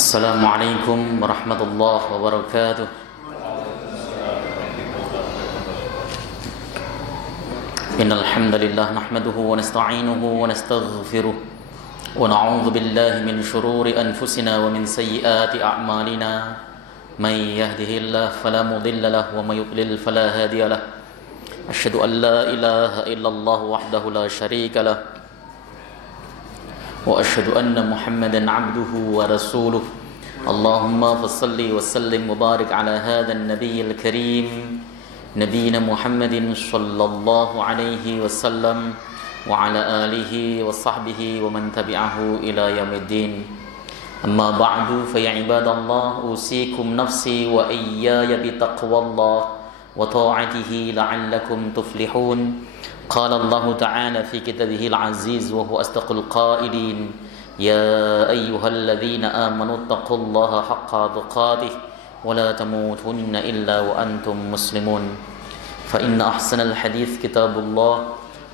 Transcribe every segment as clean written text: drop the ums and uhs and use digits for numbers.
Assalamualaikum warahmatullahi wabarakatuh. Innal hamdalillah nahmaduhu wa nasta'inuhu wa nastaghfiruh wa na'udzu billahi min shururi anfusina wa min sayyiati a'malina. May yahdihillahu fala mudilla lahu wa may yudlil fala hadiya lahu. Asyhadu an la ilaha illallah wahdahu la syarika lahu wa asyhadu anna Muhammadan 'abduhu wa rasuluh. Allahumma fassalli wa sallim wa barik ala hadzal nabiyil karim nabiyina Muhammadin sallallahu alaihi wasallam wa ala alihi wa sahbihi wa man tabi'ahu ila yaumiddin. Amma ba'du fa ya ibadallah, usikum nafsi wa iyaya bi taqwallah wa ta'atihi la'allakum tuflihun. قال الله تعالى في كتابه العزيز وهو أصدق القائلين يا أيها الذين آمنوا اتقوا الله حق تقاته ولا تموتن إلا وأنتم مسلمون فإن أحسن الحديث كتاب الله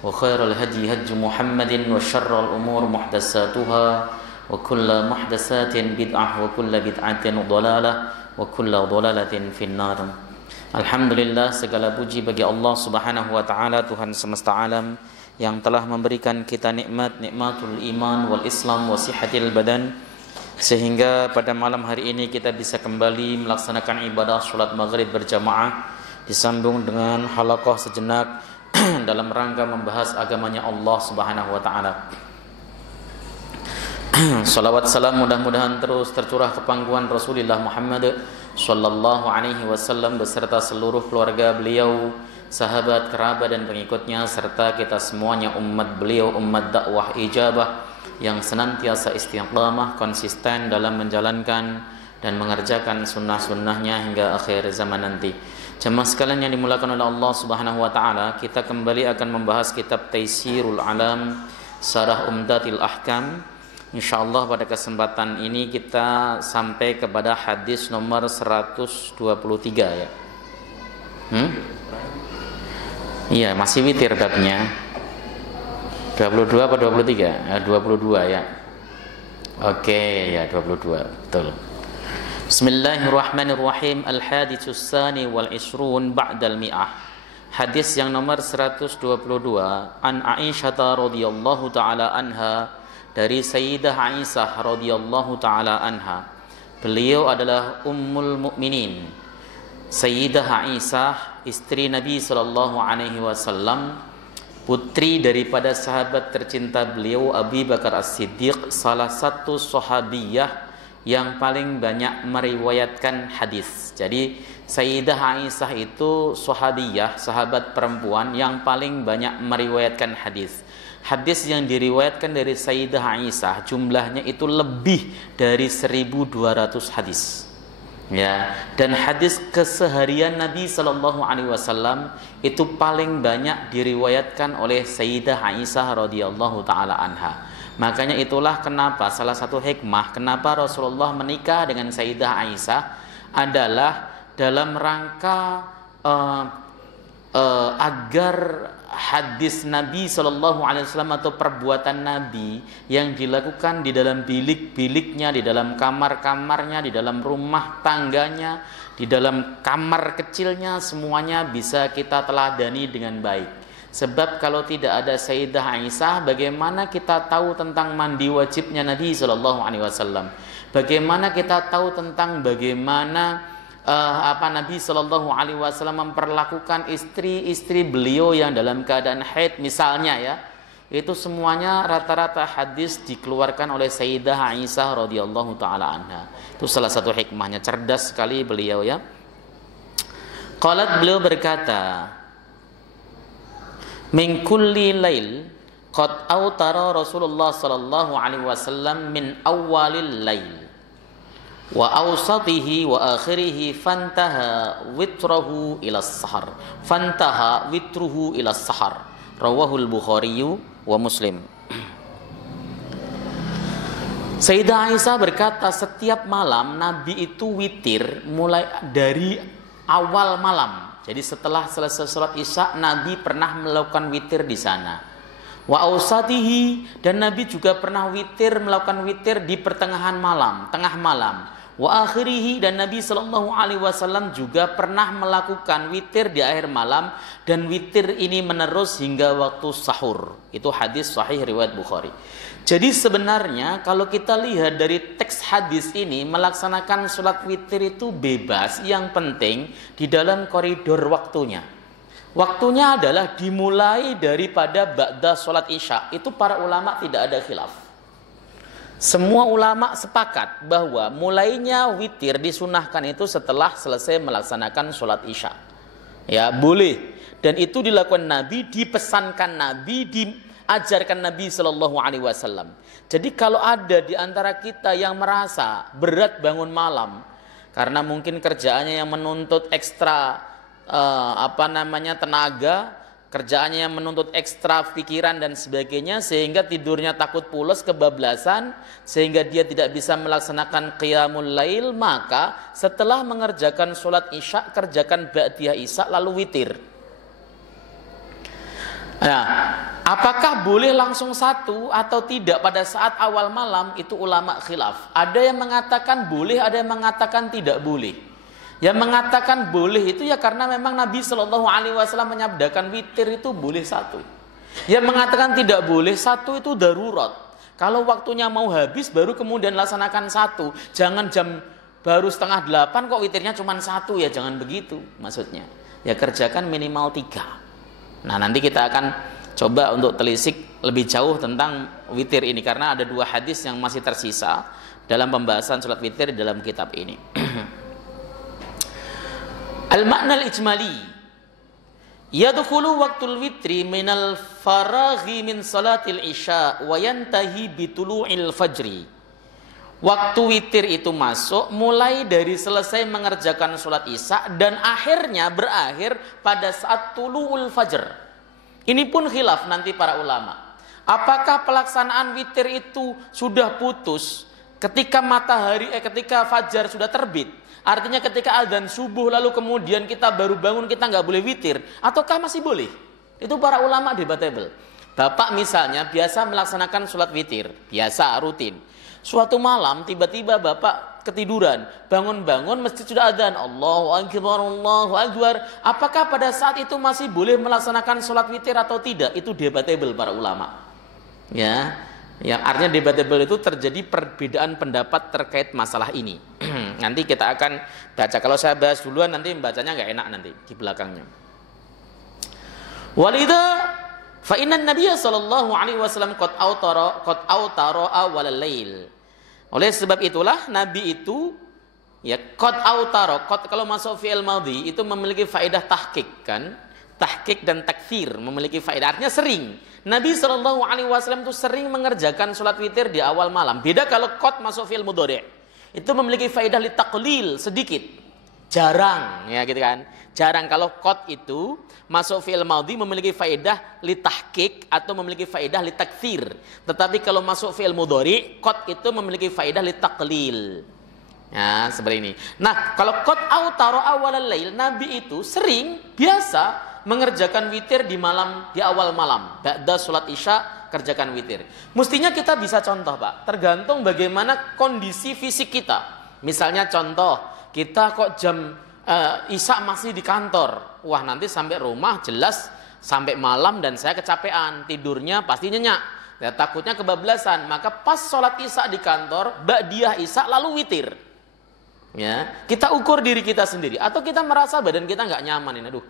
وخير الهدي هدي محمد وشر الأمور محدثاتها وكل محدثات بدعة وكل بدعة ضلالة وكل ضلالة في النار. Alhamdulillah, segala puji bagi Allah Subhanahu wa taala, Tuhan semesta alam yang telah memberikan kita nikmatul iman wal Islam wa sihatil badan, sehingga pada malam hari ini kita bisa kembali melaksanakan ibadah salat maghrib berjamaah disambung dengan halaqah sejenak dalam rangka membahas agamanya Allah Subhanahu wa taala. Salawat salam mudah-mudahan terus tercurah ke pangkuan Rasulullah Muhammad sallallahu alaihi wasallam beserta seluruh keluarga beliau, sahabat, kerabat dan pengikutnya, serta kita semuanya umat beliau, umat dakwah ijabah yang senantiasa istiqamah konsisten dalam menjalankan dan mengerjakan sunnah-sunnahnya hingga akhir zaman nanti. Jemaah sekalian yang dimulakan oleh Allah Subhanahu wa taala, kita kembali akan membahas kitab Taisirul Alam Syarah Umdatil Ahkam. InsyaAllah pada kesempatan ini kita sampai kepada hadis nomor 123 ya. Iya, masih witir babnya. 22 apa 23? 22 ya. Oke, ya 22, betul. Bismillahirrahmanirrahim. Al-haditsus tsani wal ishrun ba'dal mi'ah. Hadis yang nomor 122, an Aisyah radhiyallahu taala anha, dari Sayyidah Aisyah radhiyallahu taala anha. Beliau adalah ummul mukminin. Sayyidah Aisyah, istri Nabi sallallahu alaihi wasallam, putri daripada sahabat tercinta beliau Abu Bakar As-Siddiq, salah satu sahabiyah yang paling banyak meriwayatkan hadis. Jadi Sayyidah Aisyah itu sahabiyah, sahabat perempuan yang paling banyak meriwayatkan hadis. Hadis yang diriwayatkan dari Sayyidah Aisyah jumlahnya itu lebih dari 1.200 hadis. Ya, dan hadis keseharian Nabi sallallahu alaihi wasallam itu paling banyak diriwayatkan oleh Sayyidah Aisyah radhiyallahu taala anha. Makanya itulah kenapa salah satu hikmah kenapa Rasulullah menikah dengan Sayyidah Aisyah adalah dalam rangka agar hadis Nabi Shallallahu Alaihi Wasallam atau perbuatan Nabi yang dilakukan di dalam bilik-biliknya, di dalam kamar-kamarnya, di dalam rumah tangganya, di dalam kamar kecilnya, semuanya bisa kita teladani dengan baik. Sebab kalau tidak ada Sayyidah Aisyah, bagaimana kita tahu tentang mandi wajibnya Nabi Shallallahu Alaihi Wasallam? Bagaimana kita tahu tentang bagaimana Nabi Shallallahu Alaihi Wasallam memperlakukan istri-istri beliau yang dalam keadaan haid misalnya ya, itu semuanya rata-rata hadis dikeluarkan oleh Sayyidah Aisyah radhiyallahu taala anha. Itu salah satu hikmahnya, cerdas sekali beliau ya. Qalat, beliau berkata, min kulli lail qad autara Rasulullah sallallahu alaihi wasallam min awwalil lail wa awsatihi wa akhirihi fantaha witruhu ila sahar. Fantaha witruhu ila sahar. Rawahul Bukhari wa Muslim. Sayyidah Aisyah berkata, setiap malam Nabi itu witir mulai dari awal malam. Jadi setelah selesai salat Isya, Nabi pernah melakukan witir di sana. Wa ausatihi, dan Nabi juga pernah melakukan witir di pertengahan malam, tengah malam. Wa akhirihi, dan Nabi sallallahu alaihi wasallam juga pernah melakukan witir di akhir malam, dan witir ini menerus hingga waktu sahur. Itu hadis sahih riwayat Bukhari. Jadi sebenarnya kalau kita lihat dari teks hadis ini, melaksanakan sholat witir itu bebas, yang penting di dalam koridor waktunya. Waktunya adalah dimulai daripada ba'da sholat isya. Itu para ulama tidak ada khilaf. Semua ulama sepakat bahwa mulainya witir disunahkan itu setelah selesai melaksanakan sholat isya. Ya, boleh. Dan itu dilakukan Nabi, dipesankan Nabi, diajarkan Nabi Shallallahu Alaihi Wasallam. Jadi kalau ada di antara kita yang merasa berat bangun malam, karena mungkin kerjaannya yang menuntut ekstra tenaga, kerjaannya yang menuntut ekstra pikiran dan sebagainya, sehingga tidurnya takut pulas, kebablasan, sehingga dia tidak bisa melaksanakan qiyamul lail, maka setelah mengerjakan sholat isya, kerjakan ba'diyah isya lalu witir. Nah, apakah boleh langsung satu atau tidak pada saat awal malam? Itu ulama khilaf. Ada yang mengatakan boleh, ada yang mengatakan tidak boleh. Yang mengatakan boleh itu ya karena memang Nabi Shallallahu Alaihi Wasallam menyabdakan witir itu boleh satu. Yang mengatakan tidak boleh satu itu darurat. Kalau waktunya mau habis baru kemudian laksanakan satu. Jangan jam baru 7:30 kok witirnya cuma satu, ya jangan begitu maksudnya. Ya kerjakan minimal 3. Nah nanti kita akan coba untuk telisik lebih jauh tentang witir ini, karena ada 2 hadis yang masih tersisa dalam pembahasan sholat witir di dalam kitab ini. Al-makna al-ijmali, yadkhulu waqtul witri minal faraghi min salatil isya wa yantahi bitulu'il fajri. Waktu witir itu masuk mulai dari selesai mengerjakan sholat isya dan akhirnya berakhir pada saat tulu'ul fajr. Ini pun khilaf nanti para ulama. Apakah pelaksanaan witir itu sudah putus ketika ketika fajar sudah terbit? Artinya ketika azan subuh lalu kemudian kita baru bangun, kita nggak boleh witir, ataukah masih boleh? Itu para ulama debatable. Bapak misalnya biasa melaksanakan sholat witir, biasa rutin. Suatu malam tiba-tiba bapak ketiduran, bangun-bangun masjid sudah azan, Allahu Akbar, Allahu Akbar. Apakah pada saat itu masih boleh melaksanakan sholat witir atau tidak? Itu debatable para ulama. Ya. Yang artinya debatable itu terjadi perbedaan pendapat terkait masalah ini. Nanti kita akan baca. Kalau saya bahas duluan nanti bacanya nggak enak nanti di belakangnya. Walidha fa inna Nabiyya sallallahu alaihi wasallam qad autara awal lail. Oleh sebab itulah Nabi itu ya qad autara, qad kalau masuk fi'il madhi itu memiliki faedah tahqiq kan? Tahqiq dan takfir memiliki faedah, artinya sering. Nabi Shallallahu Alaihi Wasallam itu sering mengerjakan sholat witir di awal malam. Beda kalau qad masuk fi'il mudhari', itu memiliki faedah li taqlil, sedikit, jarang, ya gitu kan? Jarang. Kalau qad itu masuk fi'il madhi memiliki faedah li tahqiq atau memiliki faedah li takfir. Tetapi kalau masuk fi'il mudhari', qad itu memiliki faedah li taqlil. Ya, seperti ini. Nah, kalau qad autara awal lail, Nabi itu sering biasa mengerjakan witir di awal malam. Ba'da sholat isya kerjakan witir. Mestinya kita bisa contoh, Pak. Tergantung bagaimana kondisi fisik kita. Misalnya contoh, kita kok jam isya masih di kantor. Wah, nanti sampai rumah jelas sampai malam dan saya kecapean, tidurnya pasti nyenyak. Ya, takutnya kebablasan. Maka pas sholat isya di kantor, ba'diyah isya lalu witir. Ya, kita ukur diri kita sendiri. Atau kita merasa badan kita nggak nyaman ini, aduh,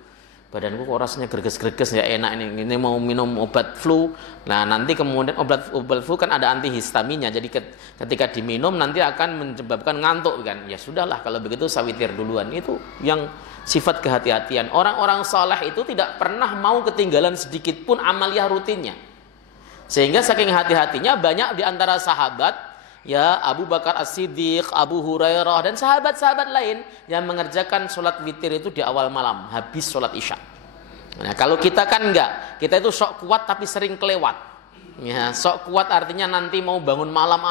badanku kok rasanya greges-greges ya, enak ini mau minum obat flu. Nah nanti kemudian obat flu kan ada antihistaminnya, jadi ketika diminum nanti akan menyebabkan ngantuk kan. Ya sudahlah kalau begitu saya witir duluan. Itu yang sifat kehati-hatian. Orang-orang saleh itu tidak pernah mau ketinggalan sedikit pun amaliyah rutinnya. Sehingga saking hati-hatinya banyak di antara sahabat, ya Abu Bakar As-Siddiq, Abu Hurairah dan sahabat-sahabat lain yang mengerjakan sholat witir itu di awal malam habis sholat isya. Nah kalau kita kan enggak, kita itu sok kuat tapi sering kelewat. Ya, sok kuat artinya nanti mau bangun malam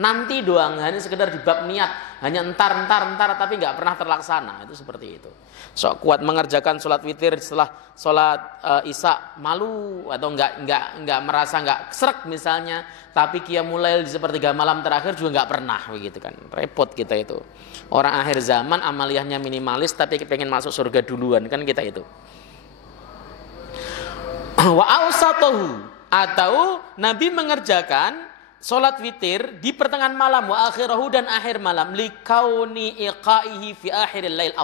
nanti doang, hanya sekedar di bab niat, hanya entar tapi nggak pernah terlaksana, itu seperti itu. Sok kuat mengerjakan sholat witir setelah sholat isya malu atau nggak merasa nggak srek misalnya, tapi qiyamul lail di sepertiga malam terakhir juga nggak pernah begitu kan, repot kita itu. Orang akhir zaman amaliyahnya minimalis tapi pengen masuk surga duluan kan kita itu. Wa awsatuhu, atau Nabi mengerjakan sholat witir di pertengahan malam, wa akhirahu, dan akhir malam, likauni iqaihi fi akhiril lail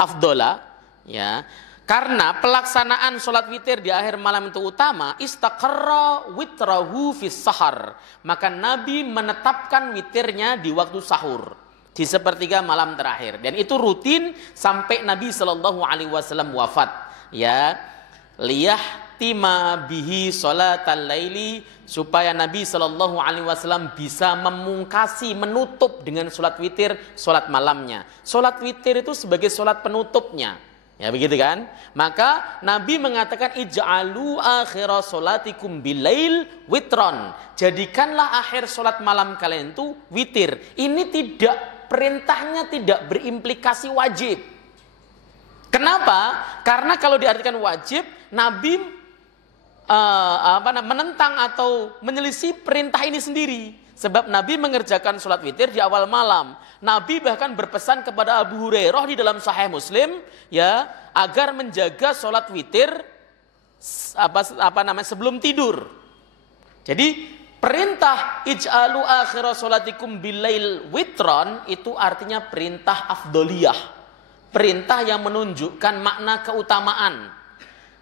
afdola, ya, karena pelaksanaan sholat witir di akhir malam itu utama. Istaqarra witrahu fis sahar, maka Nabi menetapkan witirnya di waktu sahur, di sepertiga malam terakhir, dan itu rutin sampai Nabi Shallallahu Alaihi Wasallam wafat, ya, tima bihi sholatal laili, supaya Nabi Shallallahu Alaihi Wasallam bisa memungkasi, menutup dengan sholat witir sholat malamnya. Sholat witir itu sebagai sholat penutupnya, ya begitu kan? Maka Nabi mengatakan ij'alu akhira sholatikum bilail witron, jadikanlah akhir sholat malam kalian itu witir. Ini perintahnya tidak berimplikasi wajib. Kenapa? Karena kalau diartikan wajib, Nabi menentang atau menyelisih perintah ini sendiri. Sebab Nabi mengerjakan sholat witir di awal malam. Nabi bahkan berpesan kepada Abu Hurairah di dalam Sahih Muslim, ya, agar menjaga sholat witir sebelum tidur. Jadi perintah ij'alu akhira sholatikum bilail witron itu artinya perintah afdoliyah, perintah yang menunjukkan makna keutamaan.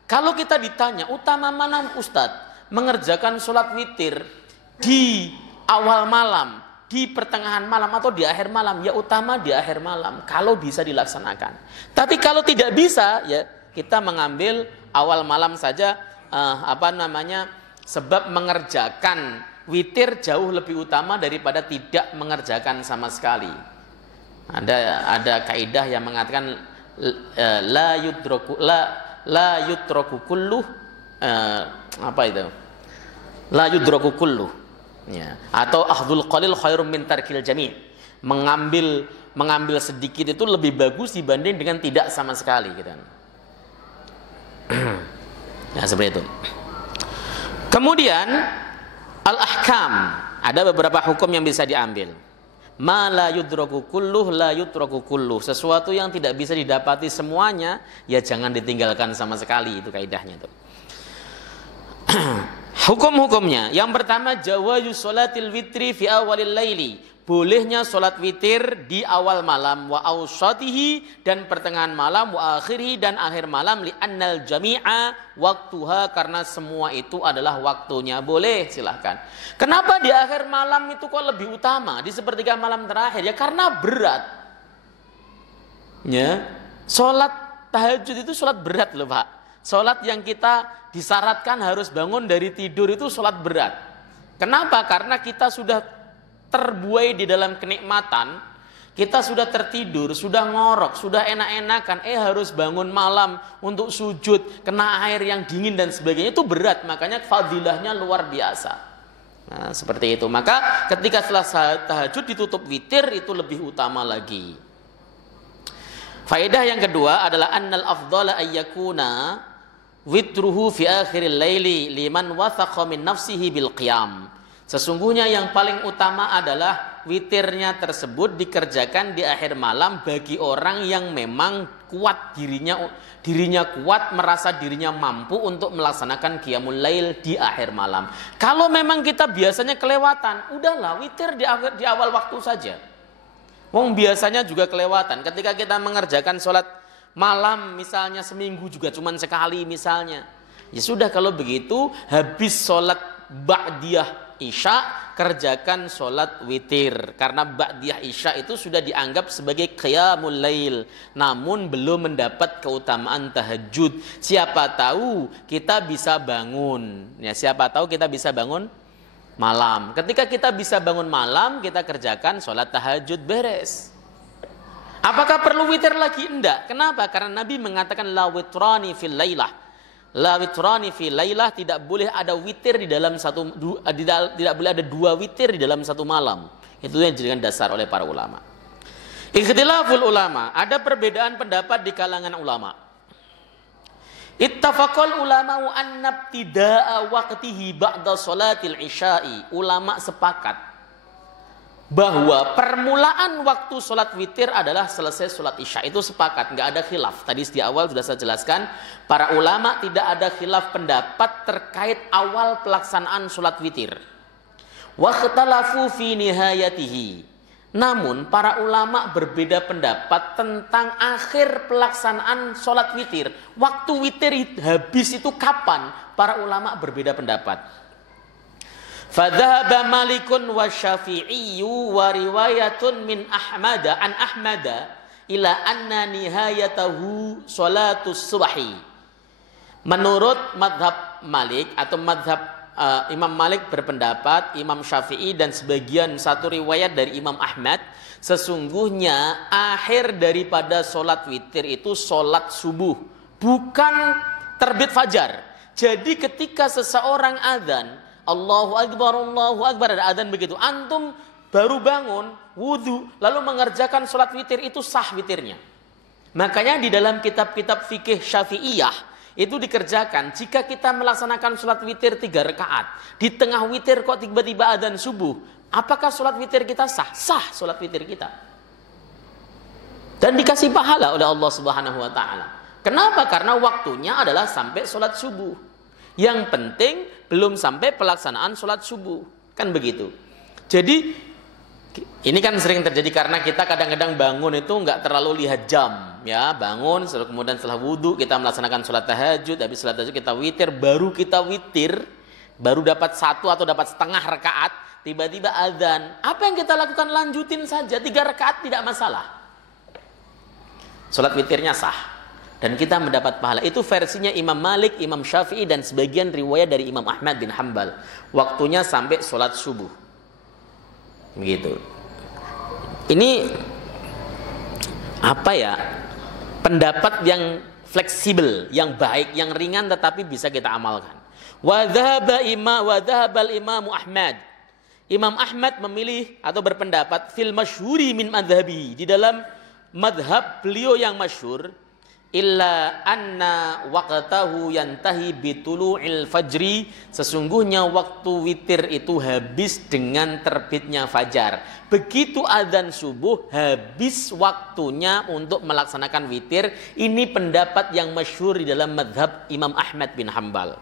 Kalau kita ditanya, utama mana Ustadz? Mengerjakan sholat witir di awal malam, di pertengahan malam, atau di akhir malam? Ya utama di akhir malam, kalau bisa dilaksanakan. Tapi kalau tidak bisa, ya kita mengambil awal malam saja, sebab mengerjakan witir jauh lebih utama daripada tidak mengerjakan sama sekali. Ada kaidah yang mengatakan la yutraku kulluh, la yudraku kulluh, ya, atau akhdhul qalil khairum min tarkil jami', mengambil sedikit itu lebih bagus dibanding dengan tidak sama sekali gitu. Ya seperti itu. Kemudian al-ahkam, ada beberapa hukum yang bisa diambil. Ma la yudraku kulluh la yutraku kulluh, sesuatu yang tidak bisa didapati semuanya ya jangan ditinggalkan sama sekali, itu kaidahnya tuh. Hukum-hukumnya, yang pertama jawazu sholatil witri fi awalil laili, bolehnya sholat witir di awal malam, wa awsatihi, dan pertengahan malam, wa akhirih, dan akhir malam, li annal jami'a waktuha, karena semua itu adalah waktunya. Boleh, silahkan. Kenapa di akhir malam itu kok lebih utama, di sepertiga malam terakhir? Ya karena berat. Ya, sholat tahajud itu sholat berat loh Pak. Sholat yang kita disyaratkan harus bangun dari tidur itu sholat berat. Kenapa? Karena kita sudah terbuai di dalam kenikmatan, kita sudah tertidur, sudah ngorok, sudah enak-enakan, harus bangun malam untuk sujud, kena air yang dingin dan sebagainya, itu berat, makanya fadilahnya luar biasa. Nah, seperti itu. Maka ketika setelah tahajud ditutup witir, itu lebih utama lagi. Faedah yang kedua adalah annal afdhala ayyakuna witruhu fi akhiril laili liman wathaqa min nafsihi bil qiyam. Sesungguhnya yang paling utama adalah witirnya tersebut dikerjakan di akhir malam bagi orang yang memang kuat dirinya kuat, merasa dirinya mampu untuk melaksanakan qiyamul lail di akhir malam. Kalau memang kita biasanya kelewatan, udahlah witir di awal waktu saja. Wong biasanya juga kelewatan. Ketika kita mengerjakan sholat malam misalnya seminggu juga cuma sekali misalnya. Ya sudah, kalau begitu habis sholat ba'diyah isya kerjakan sholat witir, karena ba'diyah isya itu sudah dianggap sebagai qiyamul lail, namun belum mendapat keutamaan tahajud. Siapa tahu kita bisa bangun, ya siapa tahu kita bisa bangun malam. Ketika kita bisa bangun malam, kita kerjakan sholat tahajud, beres. Apakah perlu witir lagi? Enggak. Kenapa? Karena Nabi mengatakan la witrani fil lailah, La witrani fi lailah, tidak boleh ada witir di dalam tidak boleh ada 2 witir di dalam satu malam. Itu yang dijadikan dasar oleh para ulama. Ikhtilaful ulama, ada perbedaan pendapat di kalangan ulama. Ittafaqal ulama an ibtida'a waqtihi ba'da salatil isya'i. Ulama sepakat bahwa permulaan waktu salat witir adalah selesai salat isya. Itu sepakat, enggak ada khilaf. Tadi di awal sudah saya jelaskan, para ulama tidak ada khilaf pendapat terkait awal pelaksanaan salat witir. Wa ikhtalafu fi nihayatihi. Namun para ulama berbeda pendapat tentang akhir pelaksanaan sholat witir. Waktu witir habis itu kapan? Para ulama berbeda pendapat. Fadhahaba Malikun wa Syafi'iyyu wa riwayatun min Ahmada an Ahmada ila anna nihayatahu sholatus subhi. Menurut madhab Malik atau madhab Imam Malik berpendapat, Imam Syafi'i dan sebagian satu riwayat dari Imam Ahmad, sesungguhnya akhir daripada sholat witir itu sholat subuh, bukan terbit fajar. Jadi ketika seseorang azan, Allahu Akbar, ada azan begitu, antum baru bangun, wudu, lalu mengerjakan sholat witir, itu sah witirnya. Makanya di dalam kitab-kitab fikih Syafi'iyah itu dikerjakan jika kita melaksanakan sholat witir 3 rakaat. Di tengah witir kok tiba-tiba adzan subuh. Apakah sholat witir kita sah? Sah sholat witir kita. Dan dikasih pahala oleh Allah Subhanahu wa ta'ala. Kenapa? Karena waktunya adalah sampai sholat subuh. Yang penting belum sampai pelaksanaan sholat subuh. Kan begitu. Jadi ini kan sering terjadi karena kita kadang-kadang bangun itu nggak terlalu lihat jam, ya, bangun, kemudian setelah wudhu kita melaksanakan sholat tahajud, habis sholat tahajud kita witir, baru dapat 1 atau dapat setengah rakaat, tiba-tiba azan. Apa yang kita lakukan? Lanjutin saja, 3 rakaat tidak masalah. Sholat witirnya sah dan kita mendapat pahala. Itu versinya Imam Malik, Imam Syafi'i dan sebagian riwayat dari Imam Ahmad bin Hanbal. Waktunya sampai sholat subuh. Begitu. Ini apa ya? Pendapat yang fleksibel, yang baik, yang ringan tetapi bisa kita amalkan. Wa dhahabal Imam Ahmad. Imam Ahmad memilih atau berpendapat fil masyhuri min madhhabi, di dalam madhab beliau yang masyhur, illa anna waqtahu yantahi bitulu'il fajri, sesungguhnya waktu witir itu habis dengan terbitnya fajar. Begitu adzan subuh habis waktunya untuk melaksanakan witir. Ini pendapat yang masyhur di dalam madhab Imam Ahmad bin Hanbal.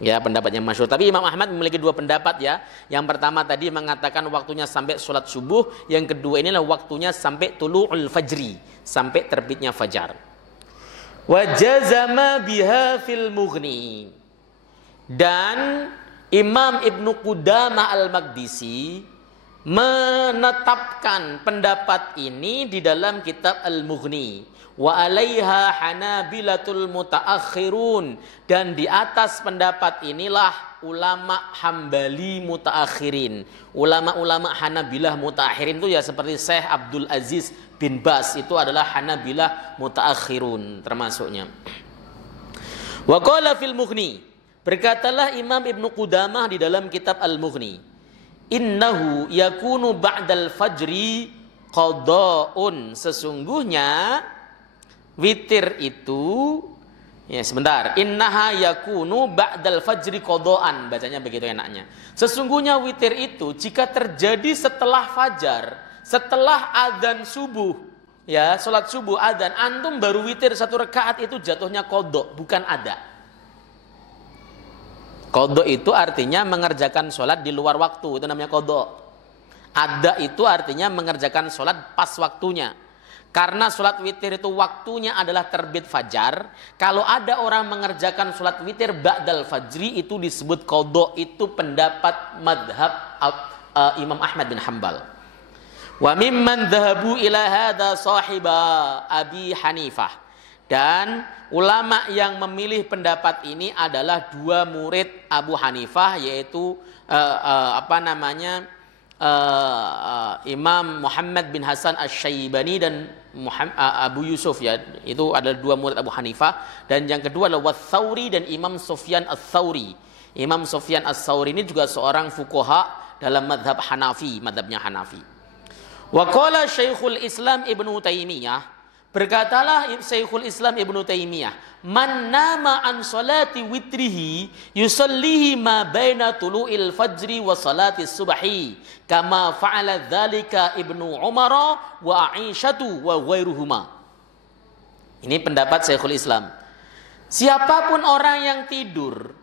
Ya, pendapat yang masyhur. Tapi Imam Ahmad memiliki 2 pendapat ya. Yang pertama tadi mengatakan waktunya sampai sholat subuh. Yang kedua inilah waktunya sampai tulu'ul fajri, sampai terbitnya fajar. Wajazama biha fil Mughni. Dan Imam Ibnu Qudamah Al-Maqdisi menetapkan pendapat ini di dalam kitab Al-Mughni. Wa alaiha Hanabilatul mutaakhirun, dan di atas pendapat inilah ulama Hambali mutaakhirin. Ulama-ulama Hanabilah mutaakhirin itu ya seperti Syekh Abdul Aziz bin Bas, itu adalah Hanabilah mutaakhirun termasuknya. Wa qala fil Mughni, berkatalah Imam Ibnu Qudamah di dalam kitab Al-Mughni, innahu yakunu ba'dal fajri qada'un, sesungguhnya witir itu ya sebentar, innaha yakunu ba'dal fajri qada'an, bacanya begitu enaknya. Sesungguhnya witir itu jika terjadi setelah fajar, setelah adzan subuh, ya, salat subuh adzan, antum baru witir 1 rakaat, itu jatuhnya qada, bukan ada. Qada itu artinya mengerjakan sholat di luar waktu, itu namanya qada. Ada itu artinya mengerjakan sholat pas waktunya. Karena sholat witir itu waktunya adalah terbit fajar. Kalau ada orang mengerjakan sholat witir ba'dal fajri, itu disebut qada. Itu pendapat madhab Imam Ahmad bin Hanbal. Wa mimman dhahabu ila hadha sahiba Abi Hanifah. Dan ulama yang memilih pendapat ini adalah 2 murid Abu Hanifah, yaitu Imam Muhammad bin Hasan Asy-Syaibani dan Abu Yusuf, ya, itu adalah dua murid Abu Hanifah. Dan yang kedua adalah Wath-Tsauri dan Imam Sufyan Ats-Tsauri. Imam Sufyan Ats-Tsauri ini juga seorang fuqaha dalam madhab Hanafi, madhabnya Hanafi. Wa qala Syekhul Islam Ibnu Taimiyah, berkatalah Syekhul Islam Ibnu Taimiyah, man nama an salati witrihi yusallihi ma baina tulu'il fajri wa salati subhi kama fa'ala dzalika Ibnu Umar wa Aisyatu wa ghairuhuma. Ini pendapat Syekhul Islam. Siapapun orang yang tidur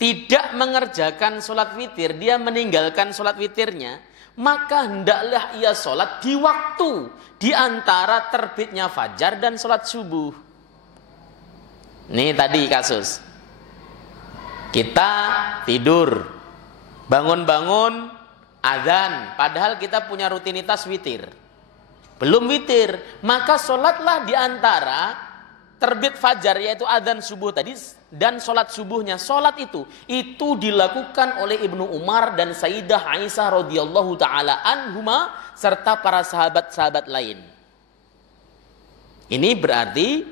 tidak mengerjakan sholat witir, dia meninggalkan sholat witirnya, maka hendaklah ia sholat di waktu di antara terbitnya fajar dan sholat subuh. Ini tadi kasus. Kita tidur, bangun-bangun, azan, padahal kita punya rutinitas witir. Belum witir, maka sholatlah di antara terbit fajar, yaitu azan subuh tadi, dan sholat subuhnya. Sholat itu dilakukan oleh Ibnu Umar dan Sayyidah Aisyah radhiyallahu taala anhuma serta para sahabat-sahabat lain. Ini berarti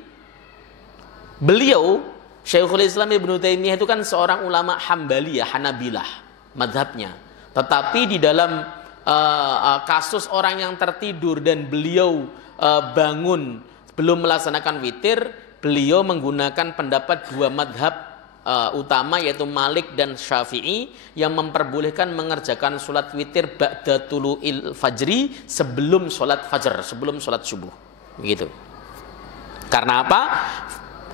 beliau Syekhul Islam Ibnu Taimiyah itu kan seorang ulama Hambaliyah, Hanabilah mazhabnya. Tetapi di dalam kasus orang yang tertidur dan beliau bangun belum melaksanakan witir, beliau menggunakan pendapat dua madhab utama, yaitu Malik dan Syafi'i, yang memperbolehkan mengerjakan sholat witir ba'da tulu'il fajri, sebelum sholat fajar, sebelum sholat subuh. Begitu. Karena apa?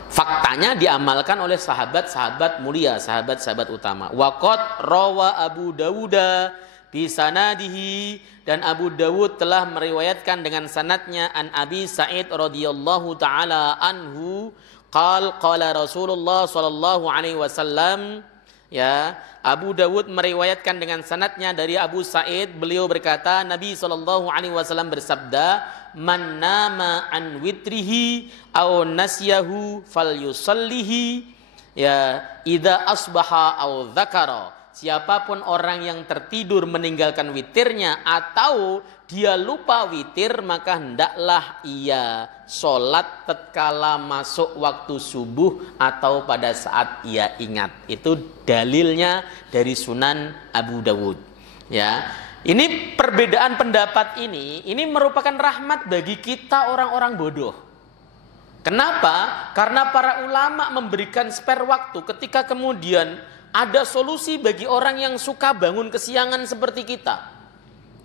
Faktanya diamalkan oleh sahabat-sahabat mulia, sahabat-sahabat utama. Waqad rawa Abu Dawuda bisanadihi, dan Abu Dawud telah meriwayatkan dengan sanadnya an Abi Sa'id radhiyallahu taala anhu qala Rasulullah sallallahu alaihi wasallam, ya, Abu Dawud meriwayatkan dengan sanadnya dari Abu Sa'id, beliau berkata, Nabi sallallahu alaihi wasallam bersabda, man nama an witrihi aw nasyahu falyusallihi, ya, idza asbaha aw dzakara. Siapapun orang yang tertidur meninggalkan witirnya atau dia lupa witir, maka hendaklah ia sholat tatkala masuk waktu subuh atau pada saat ia ingat. Itu dalilnya dari Sunan Abu Dawud. Ya, ini perbedaan pendapat ini merupakan rahmat bagi kita orang-orang bodoh. Kenapa? Karena para ulama memberikan spare waktu ketika kemudian ada solusi bagi orang yang suka bangun kesiangan seperti kita.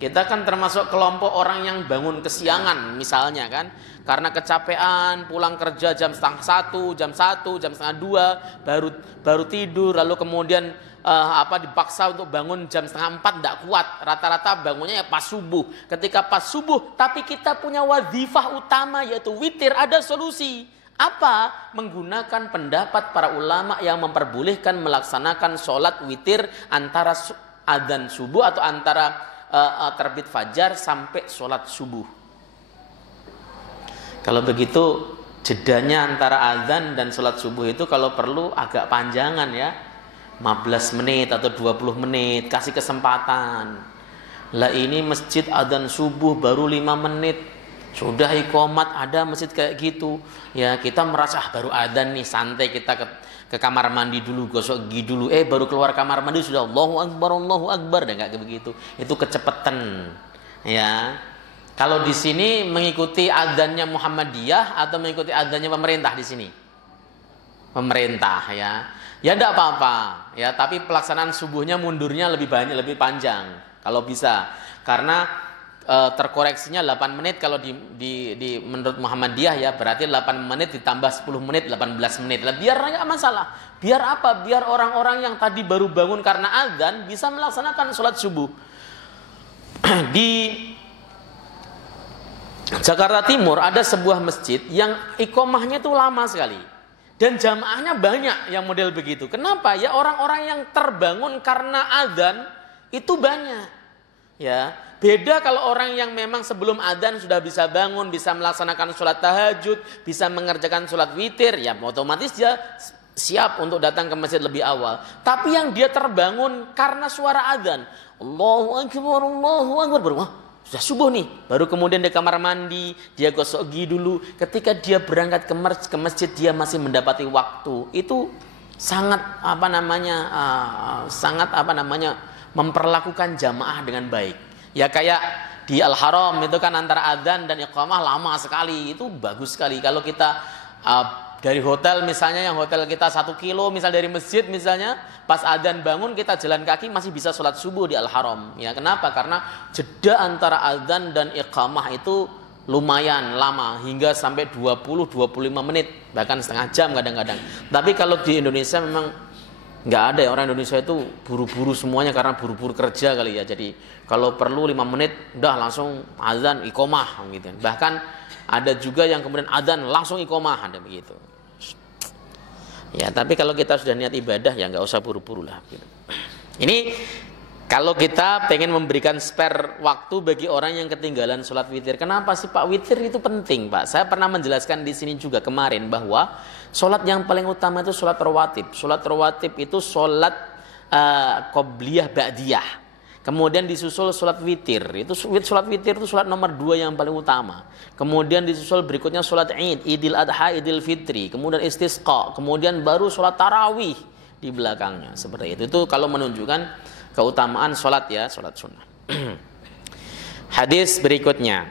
Kita kan termasuk kelompok orang yang bangun kesiangan misalnya kan. Karena kecapean, pulang kerja jam 12:30, jam 1, jam 1:30, baru tidur, lalu kemudian dipaksa untuk bangun jam 3:30, tidak kuat. Rata-rata bangunnya ya pas subuh. Ketika pas subuh, tapi kita punya wazifah utama yaitu witir, ada solusi. Apa? Menggunakan pendapat para ulama yang memperbolehkan melaksanakan sholat witir antara adzan subuh atau antara terbit fajar sampai sholat subuh. Kalau begitu jedanya antara adzan dan sholat subuh itu kalau perlu agak panjangan ya, 15 menit atau 20 menit, kasih kesempatan. Lah ini masjid adzan subuh baru 5 menit. Sudah iqomat, ada masjid kayak gitu. Ya, kita merasa baru adzan nih, santai, kita ke kamar mandi dulu, gosok gigi dulu. Baru keluar kamar mandi sudah Allahu Akbar, dan enggak begitu. Itu kecepatan. Ya. Kalau di sini mengikuti adzannya Muhammadiyah atau mengikuti adzannya pemerintah di sini? Pemerintah, ya. Ya enggak apa-apa, ya, tapi pelaksanaan subuhnya mundurnya lebih banyak, lebih panjang kalau bisa. Karena terkoreksinya 8 menit kalau di menurut Muhammadiyah, ya, berarti 8 menit ditambah 10 menit 18 menit. Lah biar enggak masalah. Biar apa? Biar orang-orang yang tadi baru bangun karena azan bisa melaksanakan sholat subuh. Di Jakarta Timur ada sebuah masjid yang iqomahnya itu lama sekali. Dan jamaahnya banyak yang model begitu. Kenapa? Ya orang-orang yang terbangun karena azan itu banyak. Ya, beda kalau orang yang memang sebelum adzan sudah bisa bangun, bisa melaksanakan sholat tahajud, bisa mengerjakan sholat witir, ya otomatis dia siap untuk datang ke masjid lebih awal. Tapi yang dia terbangun karena suara adzan, Allahu Akbar, Allahu Akbar, baru sudah subuh nih. Baru kemudian di kamar mandi, dia gosok gigi dulu. Ketika dia berangkat ke masjid, dia masih mendapati waktu. Itu sangat memperlakukan jamaah dengan baik. Ya kayak di Al-Haram itu kan antara adzan dan iqamah lama sekali. Itu bagus sekali. Kalau kita dari hotel misalnya, yang hotel kita 1 kilo misal dari masjid misalnya, pas adzan bangun kita jalan kaki masih bisa sholat subuh di Al-Haram. Ya kenapa? Karena jeda antara adzan dan iqamah itu lumayan lama, hingga sampai 20-25 menit, bahkan setengah jam kadang-kadang. Tapi kalau di Indonesia memang nggak ada ya, orang Indonesia itu buru-buru semuanya karena buru-buru kerja kali ya. Jadi kalau perlu 5 menit udah langsung adzan iqamah gitu. Bahkan ada juga yang kemudian adzan langsung iqamah, ada begitu. Ya, tapi kalau kita sudah niat ibadah ya nggak usah buru-buru lah. Ini kalau kita pengen memberikan spare waktu bagi orang yang ketinggalan sholat witir. Kenapa sih Pak? Witir itu penting Pak. Saya pernah menjelaskan di sini juga kemarin bahwa sholat yang paling utama itu sholat rawatib. Sholat rawatib itu sholat qobliyah ba'diyah. Kemudian disusul sholat witir. Itu sholat witir itu sholat nomor 2 yang paling utama. Kemudian disusul berikutnya sholat id, idil adha, idil fitri. Kemudian istisqa. Kemudian baru sholat tarawih di belakangnya. Seperti itu. Itu kalau menunjukkan keutamaan sholat ya, sholat sunnah. Hadis berikutnya.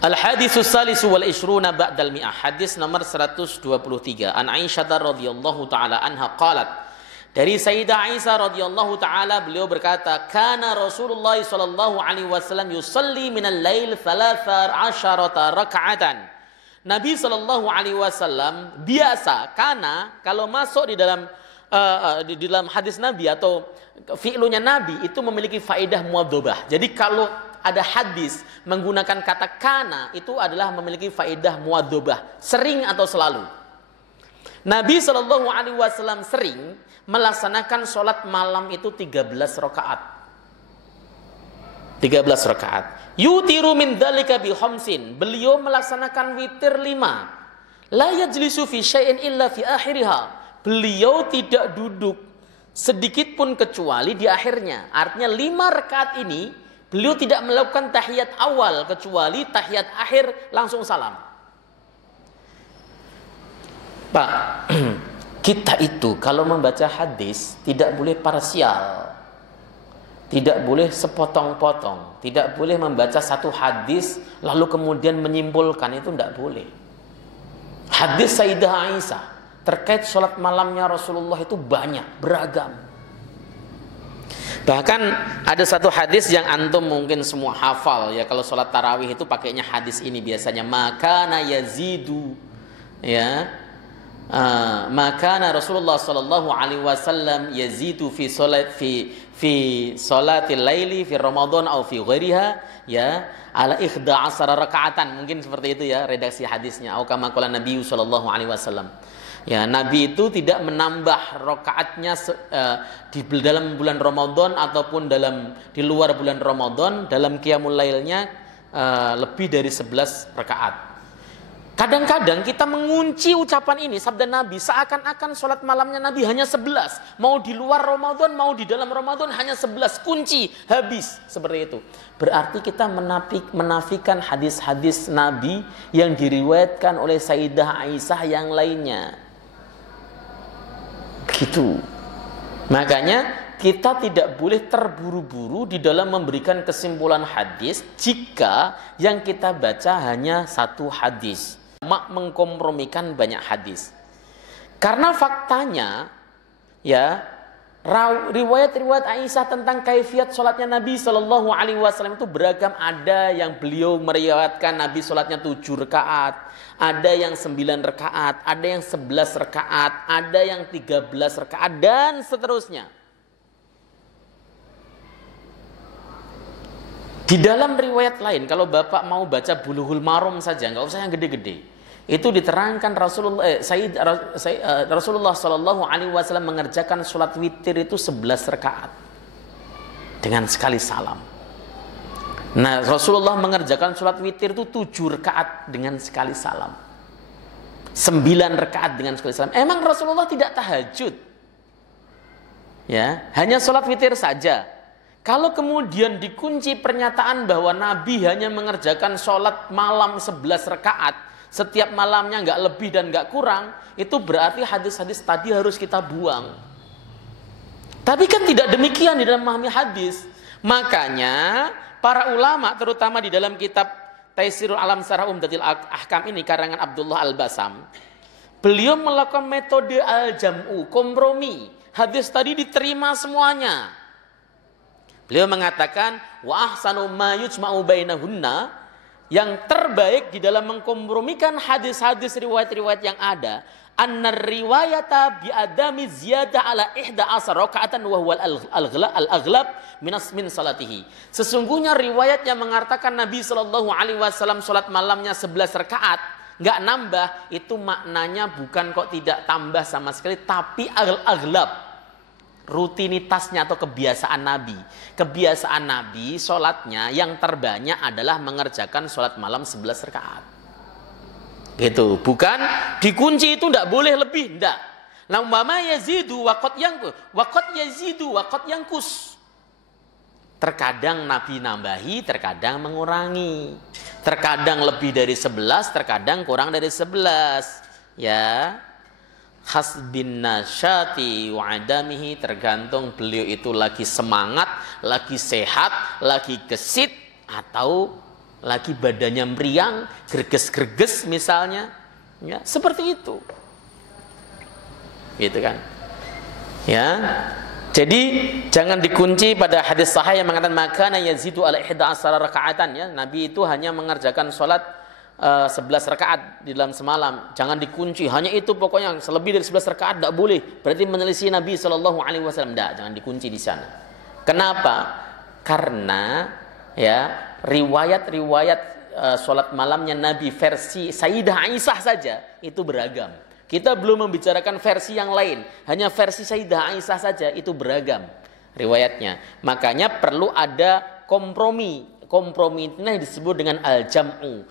Al-haditsus salisu wal ishruna ba'dal mi'ah. Hadis nomor 123. An Aisyah radhiyallahu taala anha qalat. Dari Sayyidah Aisyah radhiyallahu taala, beliau berkata, "Kana Rasulullah sallallahu alaihi wasallam yusalli minal lail 13 raka'atan." Nabi sallallahu alaihi wasallam biasa, karena kalau masuk di dalam hadis Nabi atau fi'lunya Nabi itu memiliki faedah muadzabah. Jadi kalau ada hadis menggunakan kata kana, itu adalah memiliki faedah muadzabah, sering atau selalu. Nabi sallallahu alaihi wasallam sering melaksanakan sholat malam itu 13 rakaat. 13 rakaat. Yutiru min dzalika bi khamsin. Beliau melaksanakan witir 5. La yajlisu fi syai'in illa fi akhiriha. Beliau tidak duduk sedikit pun kecuali di akhirnya. Artinya 5 rakaat ini beliau tidak melakukan tahiyat awal kecuali tahiyat akhir langsung salam. Pak, kita itu kalau membaca hadis tidak boleh parsial, tidak boleh sepotong-potong, tidak boleh membaca satu hadis lalu kemudian menyimpulkan, itu tidak boleh. Hadis Sayyidah Aisyah terkait sholat malamnya Rasulullah itu banyak, beragam. Bahkan ada satu hadis yang antum mungkin semua hafal ya, kalau sholat tarawih itu pakainya hadis ini biasanya, makana yazidu ya. Maka Rasulullah sallallahu alaihi wasallam yazidu fi salatil laili fi Ramadan atau fi ghairiha ya ala 11 rakaatan, mungkin seperti itu ya redaksi hadisnya, atau kama qala Nabi sallallahu alaihi wasallam. Ya, Nabi itu tidak menambah rakaatnya di dalam bulan Ramadan ataupun di luar bulan Ramadan dalam qiyamul lailnya lebih dari 11 rakaat. Kadang-kadang kita mengunci ucapan ini, sabda Nabi, seakan-akan sholat malamnya Nabi hanya 11. Mau di luar Ramadan, mau di dalam Ramadan hanya 11. Kunci, habis. Seperti itu. Berarti kita menafikan hadis-hadis Nabi yang diriwayatkan oleh Sayyidah Aisyah yang lainnya. Begitu. Makanya kita tidak boleh terburu-buru di dalam memberikan kesimpulan hadis jika yang kita baca hanya satu hadis. Mengkompromikan banyak hadis. Karena faktanya ya, riwayat-riwayat Aisyah tentang kaifiat salatnya Nabi sallallahu alaihi wasallam itu beragam. Ada yang beliau meriwayatkan Nabi salatnya 7 rakaat, ada yang 9 rakaat, ada yang 11 rakaat, ada yang 13 rakaat dan seterusnya. Di dalam riwayat lain, kalau Bapak mau baca Bulughul Maram saja, nggak usah yang gede-gede. Itu diterangkan Rasulullah Shallallahu Alaihi Wasallam mengerjakan sholat witir itu 11 rakaat dengan sekali salam. Nah, Rasulullah mengerjakan sholat witir itu 7 rakaat dengan sekali salam. 9 rakaat dengan sekali salam. Emang Rasulullah tidak tahajud? Ya, hanya sholat witir saja. Kalau kemudian dikunci pernyataan bahwa Nabi hanya mengerjakan sholat malam 11 rakaat, setiap malamnya nggak lebih dan nggak kurang, itu berarti hadis-hadis tadi harus kita buang. Tapi kan tidak demikian di dalam memahami hadis. Makanya para ulama, terutama di dalam kitab Taisirul Alam Sarah Umdatil Ahkam ini karangan Abdullah Al-Basam, beliau melakukan metode al-jam'u, kompromi. Hadis tadi diterima semuanya. Beliau mengatakan wa ahsanu ma yujma'u bainahunna, yang terbaik di dalam mengkompromikan hadis-hadis riwayat-riwayat yang ada, annar riwayata bi adami ziyadah ala 11 rakaatan wa huwa al-aghlab min salatihi. Sesungguhnya riwayat yang mengatakan Nabi sallallahu alaihi wasallam salat malamnya 11 rakaat, enggak nambah, itu maknanya bukan kok tidak tambah sama sekali, tapi al-aghlab, rutinitasnya atau kebiasaan Nabi. Kebiasaan Nabi sholatnya yang terbanyak adalah mengerjakan sholat malam 11 rakaat. Gitu. Bukan dikunci itu tidak boleh lebih, tidak. Nah, umpama yazidu waqad yazidu waqad yankus. Terkadang Nabi nambahi, terkadang mengurangi. Terkadang lebih dari 11, terkadang kurang dari 11. Ya. Hasbin nasyati wa adamihi, tergantung beliau itu lagi semangat, lagi sehat, lagi gesit, atau lagi badannya meriang, greges-greges misalnya, ya, seperti itu. Gitu kan. Ya. Jadi jangan dikunci pada hadis sahih yang mengatakan makana yazidu ala 11 rakaatan, ya. Nabi itu hanya mengerjakan sholat 11 rakaat di dalam semalam. Jangan dikunci hanya itu, pokoknya selebih dari 11 rakaat tidak boleh, berarti menyelisih Nabi sallallahu alaihi wasallam. Jangan dikunci di sana. Kenapa? Karena ya riwayat-riwayat sholat malamnya Nabi versi Sayyidah Aisyah saja itu beragam. Kita belum membicarakan versi yang lain, hanya versi Sayyidah Aisyah saja itu beragam riwayatnya. Makanya perlu ada kompromi. Kompromi ini disebut dengan al-jam'u.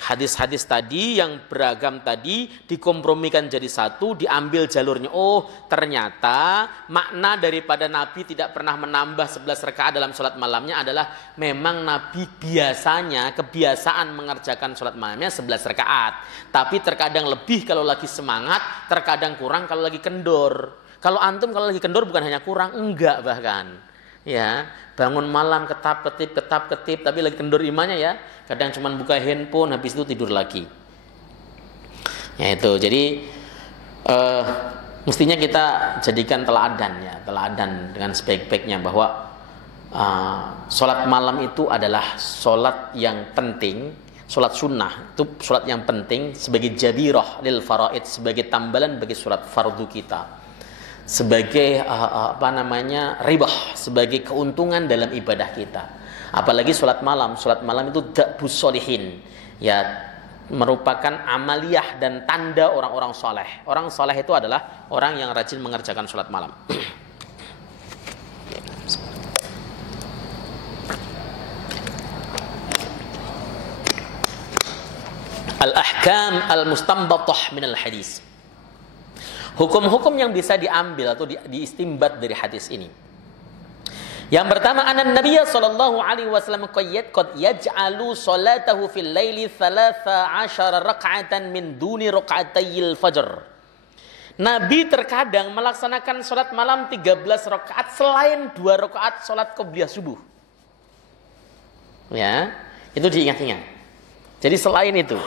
Hadis-hadis tadi yang beragam tadi dikompromikan jadi satu, diambil jalurnya. Oh, ternyata makna daripada Nabi tidak pernah menambah 11 rakaat dalam sholat malamnya adalah memang Nabi biasanya kebiasaan mengerjakan sholat malamnya 11 rakaat. Tapi terkadang lebih kalau lagi semangat, terkadang kurang kalau lagi kendor. Kalau antum kalau lagi kendor bukan hanya kurang, enggak bahkan. Ya, bangun malam ketap-ketip, tapi lagi kendor imannya ya. Kadang cuma buka handphone, habis itu tidur lagi. Ya itu, jadi mestinya kita jadikan teladan ya, teladan dengan sebaik-baiknya bahwa sholat malam itu adalah sholat yang penting, sholat sunnah itu sholat yang penting sebagai jabirah lil faraid, sebagai tambalan bagi sholat fardu kita, sebagai ribah, sebagai keuntungan dalam ibadah kita. Apalagi sholat malam itu da'bus sholihin, ya, merupakan amaliyah dan tanda orang-orang soleh. Orang soleh itu adalah orang yang rajin mengerjakan sholat malam. Al-ahkam al-mustanbatah minal hadis. Hukum-hukum yang bisa diambil atau diistimbat dari hadis ini. Yang pertama, anan Nabiya sallallahu alaihi wasallam qad yaj'alu salatahu fil laili 13 raka'atan min duni raka'atayil fajr. Nabi terkadang melaksanakan salat malam 13 rakaat selain 2 rakaat salat qobliyah subuh. Ya, itu diingat-ingat. Jadi selain itu,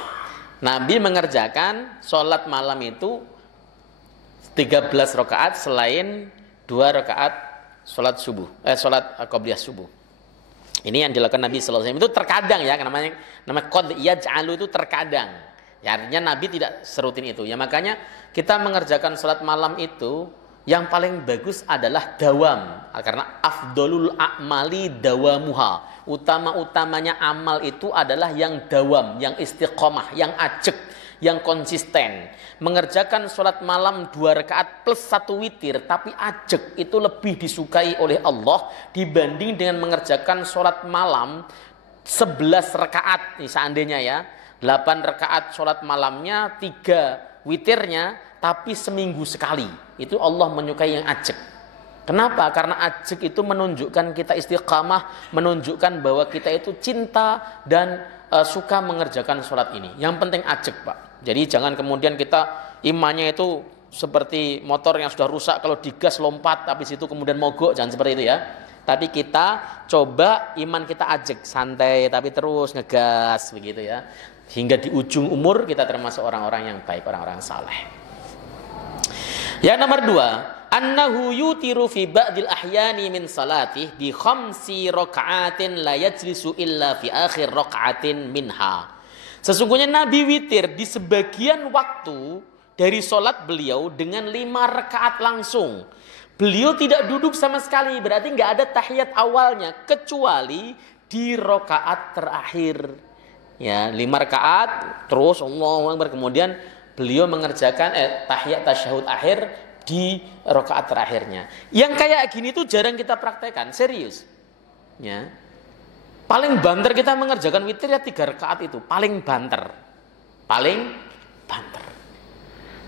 Nabi mengerjakan salat malam itu 13 rakaat selain 2 rakaat salat subuh, salat qobliyah subuh. Ini yang dilakukan Nabi sallallahu alaihi wasallam itu terkadang ya, namanya qad yaj'alu itu terkadang. Ya, artinya Nabi tidak serutin itu. Ya makanya kita mengerjakan salat malam itu yang paling bagus adalah dawam, karena afdolul a'mali dawamuha. Utama-utamanya amal itu adalah yang dawam, yang istiqomah, yang ajek, yang konsisten. Mengerjakan sholat malam 2 rakaat plus 1 witir tapi ajek itu lebih disukai oleh Allah dibanding dengan mengerjakan sholat malam 11 rakaat nih seandainya ya, 8 rakaat sholat malamnya 3 witirnya, tapi seminggu sekali. Itu Allah menyukai yang ajek. Kenapa? Karena ajek itu menunjukkan kita istiqamah, menunjukkan bahwa kita itu cinta dan suka mengerjakan sholat ini. Yang penting ajek, Pak. Jadi jangan kemudian kita imannya itu seperti motor yang sudah rusak, kalau digas lompat, habis itu kemudian mogok, jangan seperti itu ya. Tapi kita coba iman kita ajek, santai tapi terus ngegas begitu ya. Hingga di ujung umur kita termasuk orang-orang yang baik, orang-orang saleh. Yang nomor 2, annahu yutiru fi ba'dil ahyani min salatih bi khamsi raka'atin la yajlisu illa fi akhir raka'atin minha. Sesungguhnya Nabi witir di sebagian waktu dari sholat beliau dengan 5 rakaat langsung. Beliau tidak duduk sama sekali, berarti nggak ada tahiyat awalnya kecuali di rakaat terakhir. Ya, 5 rakaat terus Allahu Akbar, kemudian beliau mengerjakan tahiyat tasyahud akhir di rakaat terakhirnya. Yang kayak gini tuh jarang kita praktekkan, serius. Ya. Paling banter kita mengerjakan witir ya 3 rakaat itu, paling banter. Paling banter.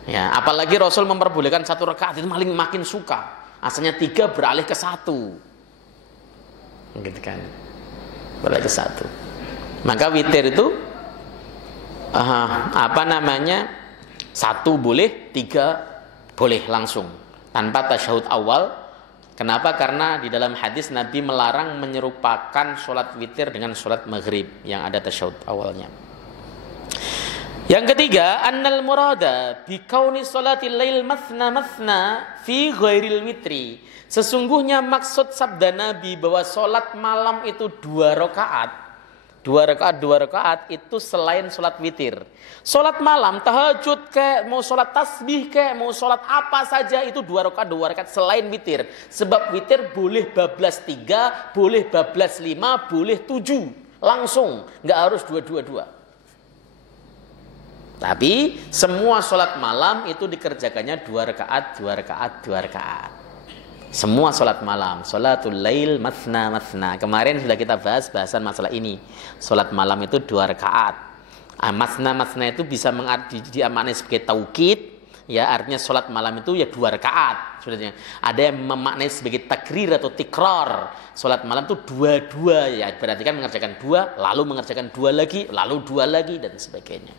Ya, apalagi Rasul memperbolehkan 1 rakaat itu makin suka. Asalnya 3 beralih ke 1. Gitu kan. Beralih ke 1. Maka witir itu 1 boleh, 3 boleh langsung tanpa tasyahud awal. Kenapa? Karena di dalam hadis Nabi melarang menyerupakan sholat witir dengan sholat maghrib yang ada tasyahud awalnya. Yang ketiga, annal murada bi kauni sholatil lail mathna fi ghairil witri. Sesungguhnya maksud sabda Nabi bahwa sholat malam itu 2 rakaat. 2 rakaat itu selain sholat witir. Sholat malam, tahajud kayak mau sholat tasbih kayak mau sholat apa saja itu 2 rakaat selain witir. Sebab witir boleh bablas 3, boleh bablas 5, boleh 7 langsung, nggak harus 2. Tapi semua sholat malam itu dikerjakannya 2 rakaat. Semua sholat malam, sholatul lail mathna. Kemarin sudah kita bahas bahasan masalah ini. Sholat malam itu 2 rakaat. Mathna itu bisa dimaknai sebagai taukid, ya artinya sholat malam itu ya 2 rakaat. Sebenarnya ada yang memaknai sebagai takrir atau tikrar. Sholat malam itu 2 ya, berarti kan mengerjakan 2, lalu mengerjakan 2 lagi, lalu 2 lagi dan sebagainya.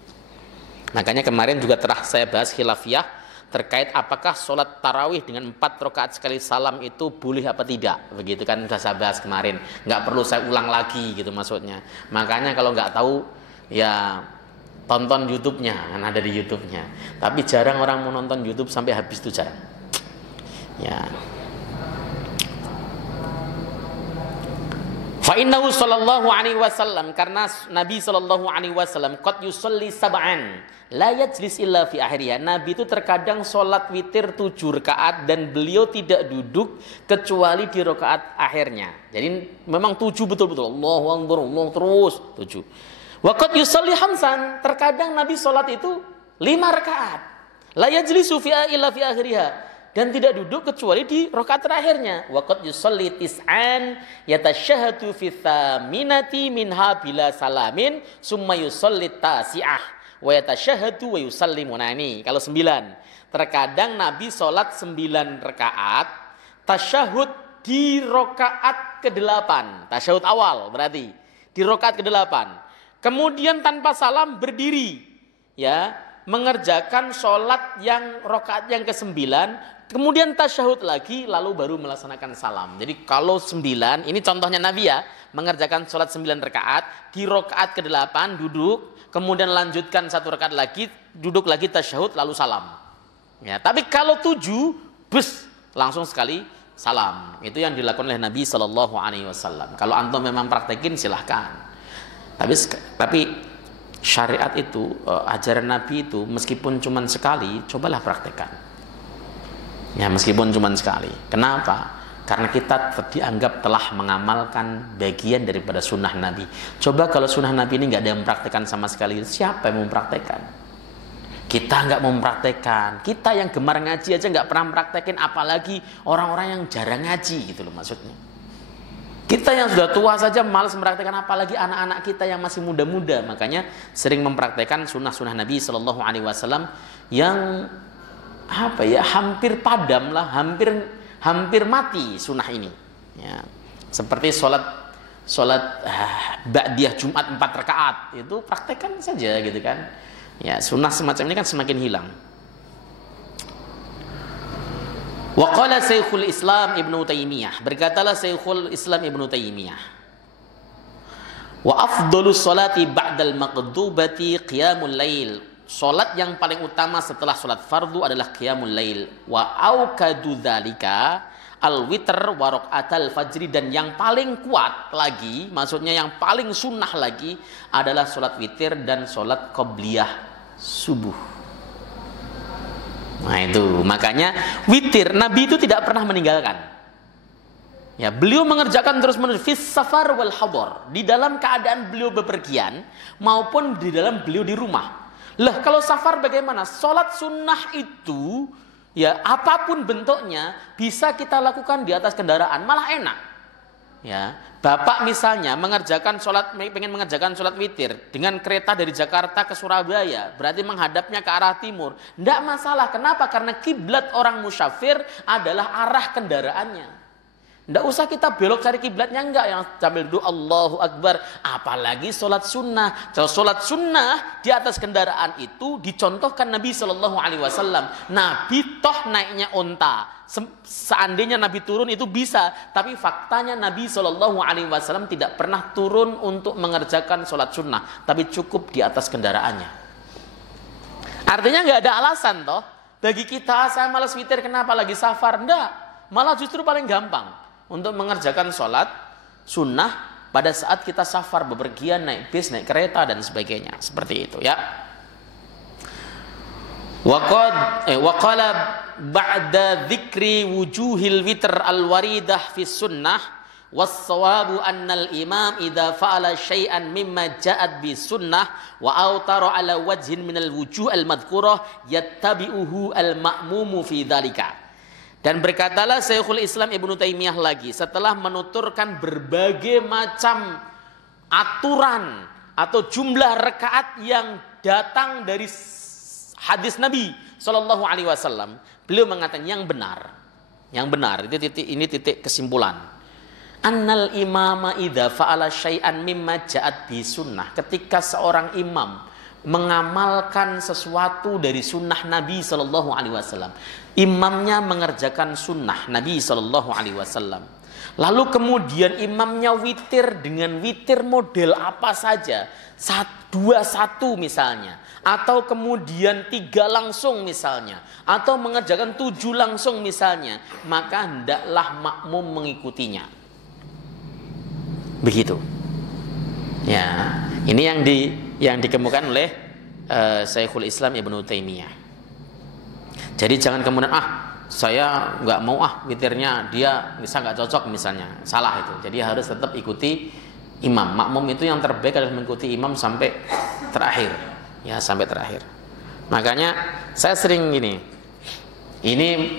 Makanya kemarin juga telah saya bahas khilafiyah terkait apakah sholat tarawih dengan 4 rakaat sekali salam itu boleh apa tidak. Begitu kan sudah saya bahas kemarin. Nggak perlu saya ulang lagi gitu maksudnya. Makanya kalau nggak tahu ya tonton YouTube-nya, kan ada di YouTube-nya. Tapi jarang orang mau nonton YouTube sampai habis itu jarang. Ya. Fa innahu sallallahu alaihi wasallam, karena Nabi sallallahu alaihi wasallam qad yusalli sab'an la yajlis illa fi akhiriha. Nabi itu terkadang sholat witir 7 rakaat dan beliau tidak duduk kecuali di rakaat akhirnya. Jadi memang 7 betul-betul. Allahu Akbar, Allah terus 7. Wa qad yusalli khamsan, terkadang Nabi sholat itu 5 rakaat. La yajlisu illa fi akhiriha, dan tidak duduk kecuali di rakaat terakhirnya. Wa qad yusalli tis'an yatashahhadu fi thaminati minha bila salamin summa yusalli tasi'ah wa yatashahhadu wa yusallimu. Nah ini kalau 9. Terkadang Nabi sholat 9 rakaat, tasyahud di rakaat ke-8. Tasyahud awal berarti di rakaat ke-8. Kemudian tanpa salam berdiri, ya, mengerjakan sholat yang rakaat yang ke-9, kemudian tasyahud lagi, lalu baru melaksanakan salam. Jadi kalau 9, ini contohnya Nabi ya, mengerjakan sholat 9 rakaat, di rakaat ke-8 duduk, kemudian lanjutkan 1 rakaat lagi, duduk lagi tasyahud, lalu salam. Ya, tapi kalau 7, langsung sekali salam. Itu yang dilakukan oleh Nabi SAW. Kalau antum memang praktekin silahkan. Tapi syariat itu, ajaran Nabi itu meskipun cuma sekali, cobalah praktekkan. Ya, meskipun cuma sekali. Kenapa? Karena kita dianggap telah mengamalkan bagian daripada sunnah Nabi. Coba kalau sunnah Nabi ini nggak ada yang mempraktekkan sama sekali, siapa yang mau mempraktekkan? Kita nggak mau mempraktekkan. Kita yang gemar ngaji aja nggak pernah mempraktekin, apalagi orang-orang yang jarang ngaji gitu loh maksudnya. Kita yang sudah tua saja malas mempraktekkan, apalagi anak-anak kita yang masih muda-muda. Makanya sering mempraktekkan sunnah-sunnah Nabi Shallallahu Alaihi Wasallam yang hampir padam lah, hampir mati sunnah ini. Ya. Seperti sholat ba'diyah Jumat 4 rakaat, itu praktekkan saja gitu kan. Ya, sunnah semacam ini kan semakin hilang. Wa qala Syekhul Islam Ibnu Taimiyah, berkatalah Syekhul Islam Ibnu Taimiyah, wa afdhalus sholati ba'dal maqdubati qiyamul lail. Salat yang paling utama setelah salat fardu adalah qiyamul lail. Wa aukadu dzalika al-witr wa raqatal fajri, dan yang paling kuat lagi, maksudnya yang paling sunnah lagi adalah salat witir dan salat qabliyah subuh. Nah itu, makanya witir Nabi itu tidak pernah meninggalkan. Ya, beliau mengerjakan terus-menerus fis safar wal hadar, di dalam keadaan beliau bepergian maupun di dalam beliau di rumah. Lah kalau safar bagaimana? Salat sunnah itu ya apapun bentuknya bisa kita lakukan di atas kendaraan, malah enak. Ya, bapak misalnya pengen mengerjakan sholat witir dengan kereta dari Jakarta ke Surabaya, berarti menghadapnya ke arah timur, tidak masalah. Kenapa? Karena kiblat orang musyafir adalah arah kendaraannya. Tidak usah kita belok cari kiblatnya, enggak, yang sambil doa Allahu Akbar. Apalagi sholat sunnah. Kalau sholat sunnah di atas kendaraan itu dicontohkan Nabi Shallallahu Alaihi Wasallam. Nabi toh naiknya onta. Seandainya Nabi turun itu bisa, tapi faktanya Nabi Shallallahu Alaihi Wasallam tidak pernah turun untuk mengerjakan sholat sunnah, tapi cukup di atas kendaraannya. Artinya nggak ada alasan toh bagi kita, saya malas witir kenapa lagi safar? Enggak, malah justru paling gampang untuk mengerjakan sholat sunnah pada saat kita safar, bepergian, naik bis, naik kereta dan sebagainya, seperti itu ya. Waqala ba'da dzikri wujuhil witr al-waridah fi sunnah was-sawabu annal imam idza fa'ala syai'an mimma ja'at bi sunnah wa autara ala wajhin minal wujuh al-madhkurah yattabi'uhu al-ma'mumu fi dzalika. Dan berkatalah Syekhul Islam Ibnu Taimiyah lagi setelah menuturkan berbagai macam aturan atau jumlah rakaat yang datang dari hadis Nabi Shallallahu Alaihi Wasallam, beliau mengatakan yang benar ini titik kesimpulan. Annal imama idza fa'ala syai'an mimma ja'at bi sunnah, ketika seorang imam mengamalkan sesuatu dari sunnah Nabi Shallallahu Alaihi Wasallam, imamnya mengerjakan sunnah Nabi Shallallahu Alaihi Wasallam, lalu kemudian imamnya witir dengan witir model apa saja, 2-1 misalnya, atau kemudian 3 langsung misalnya, atau mengerjakan 7 langsung misalnya, maka hendaklah makmum mengikutinya. Begitu. Ya, ini yang dikemukakan oleh Syekhul Islam Ibnu Taimiyah. Jadi jangan kemudian saya nggak mau witirnya dia bisa nggak cocok misalnya, salah itu. Jadi harus tetap ikuti imam. Makmum itu yang terbaik adalah mengikuti imam sampai terakhir, ya sampai terakhir. Makanya saya sering gini. Ini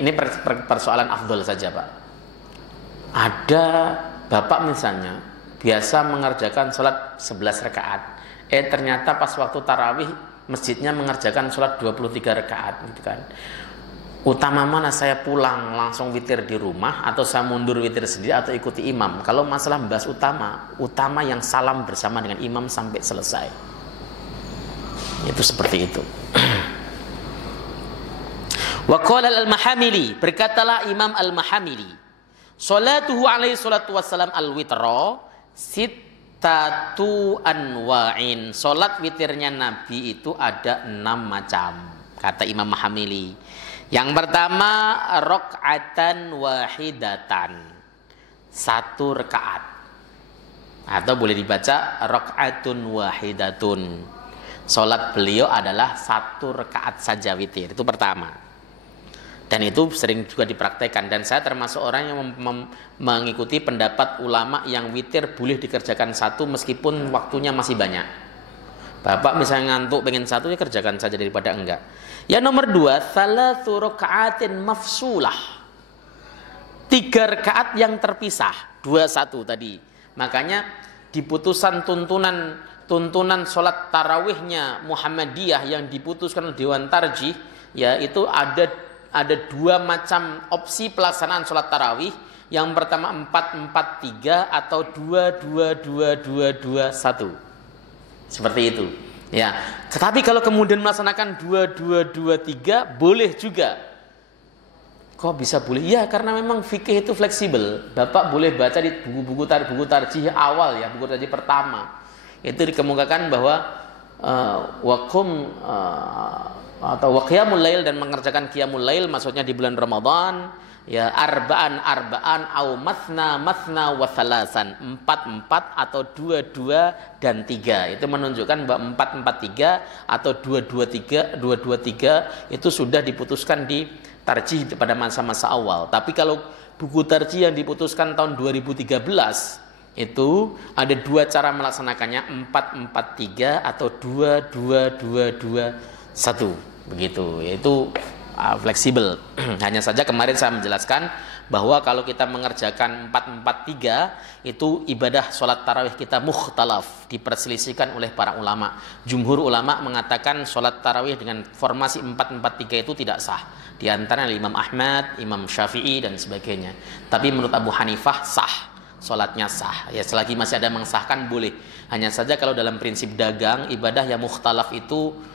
persoalan afdol saja Pak. Ada bapak misalnya biasa mengerjakan sholat 11 rakaat. Ternyata pas waktu tarawih masjidnya mengerjakan sholat 23 rakaat gitu kan. Utama mana, saya pulang langsung witir di rumah atau saya mundur witir sendiri atau ikuti imam? Kalau masalah membahas utama yang salam bersama dengan imam sampai selesai. Itu seperti itu. Wa qala al-Mahamili, berkatalah Imam Al-Mahamili, salatuhu alaihi salatu wassalam al-witra sittatu anwa'in. Salat witirnya Nabi itu ada 6 macam, kata Imam Mahamili. Yang pertama rakaatan wahidatan, 1 rakaat, atau boleh dibaca rakaatun wahidatun. Salat beliau adalah 1 rakaat saja witir, itu pertama. Dan itu sering juga dipraktekkan, dan saya termasuk orang yang mengikuti pendapat ulama yang witir boleh dikerjakan 1 meskipun waktunya masih banyak. Bapak misalnya ngantuk pengen 1, ya kerjakan saja daripada enggak. Yang nomor 2, salatu raka'atin mafsulah, 3 rakaat yang terpisah, 2-1 tadi. Makanya di putusan tuntunan sholat tarawihnya Muhammadiyah yang diputuskan oleh Dewan Tarjih, ya itu ada 2 macam opsi pelaksanaan sholat tarawih. Yang pertama 4-4-3 atau 2-2-2-2-2-1. Seperti itu. Ya. Tetapi kalau kemudian melaksanakan 2-2-2-3 boleh juga. Kok bisa boleh? Ya karena memang fikih itu fleksibel. Bapak boleh baca di buku tarjih awal ya, buku tarjih pertama. Itu dikemukakan bahwa atau qiyamul lail dan mengerjakan qiyamul lail maksudnya di bulan Ramadan ya arba'an au mathna wa thalasan, 4 atau 2 dan 3. Itu menunjukkan bahwa 4-4-3 atau 2-2-3 itu sudah diputuskan di tarjih pada masa-masa awal. Tapi kalau buku tarjih yang diputuskan tahun 2013 itu ada 2 cara melaksanakannya, 4-4-3 atau 2-2-2-2-1 begitu. Yaitu fleksibel. Hanya saja kemarin saya menjelaskan bahwa kalau kita mengerjakan 4-4-3 itu ibadah sholat tarawih kita mukhtalaf, diperselisihkan oleh para ulama. Jumhur ulama mengatakan sholat tarawih dengan formasi 4-4-3 itu tidak sah. Di antaranya Imam Ahmad, Imam Syafi'i dan sebagainya. Tapi menurut Abu Hanifah sah, sholatnya sah. Ya selagi masih ada mengsahkan boleh. Hanya saja kalau dalam prinsip dagang ibadah yang mukhtalaf itu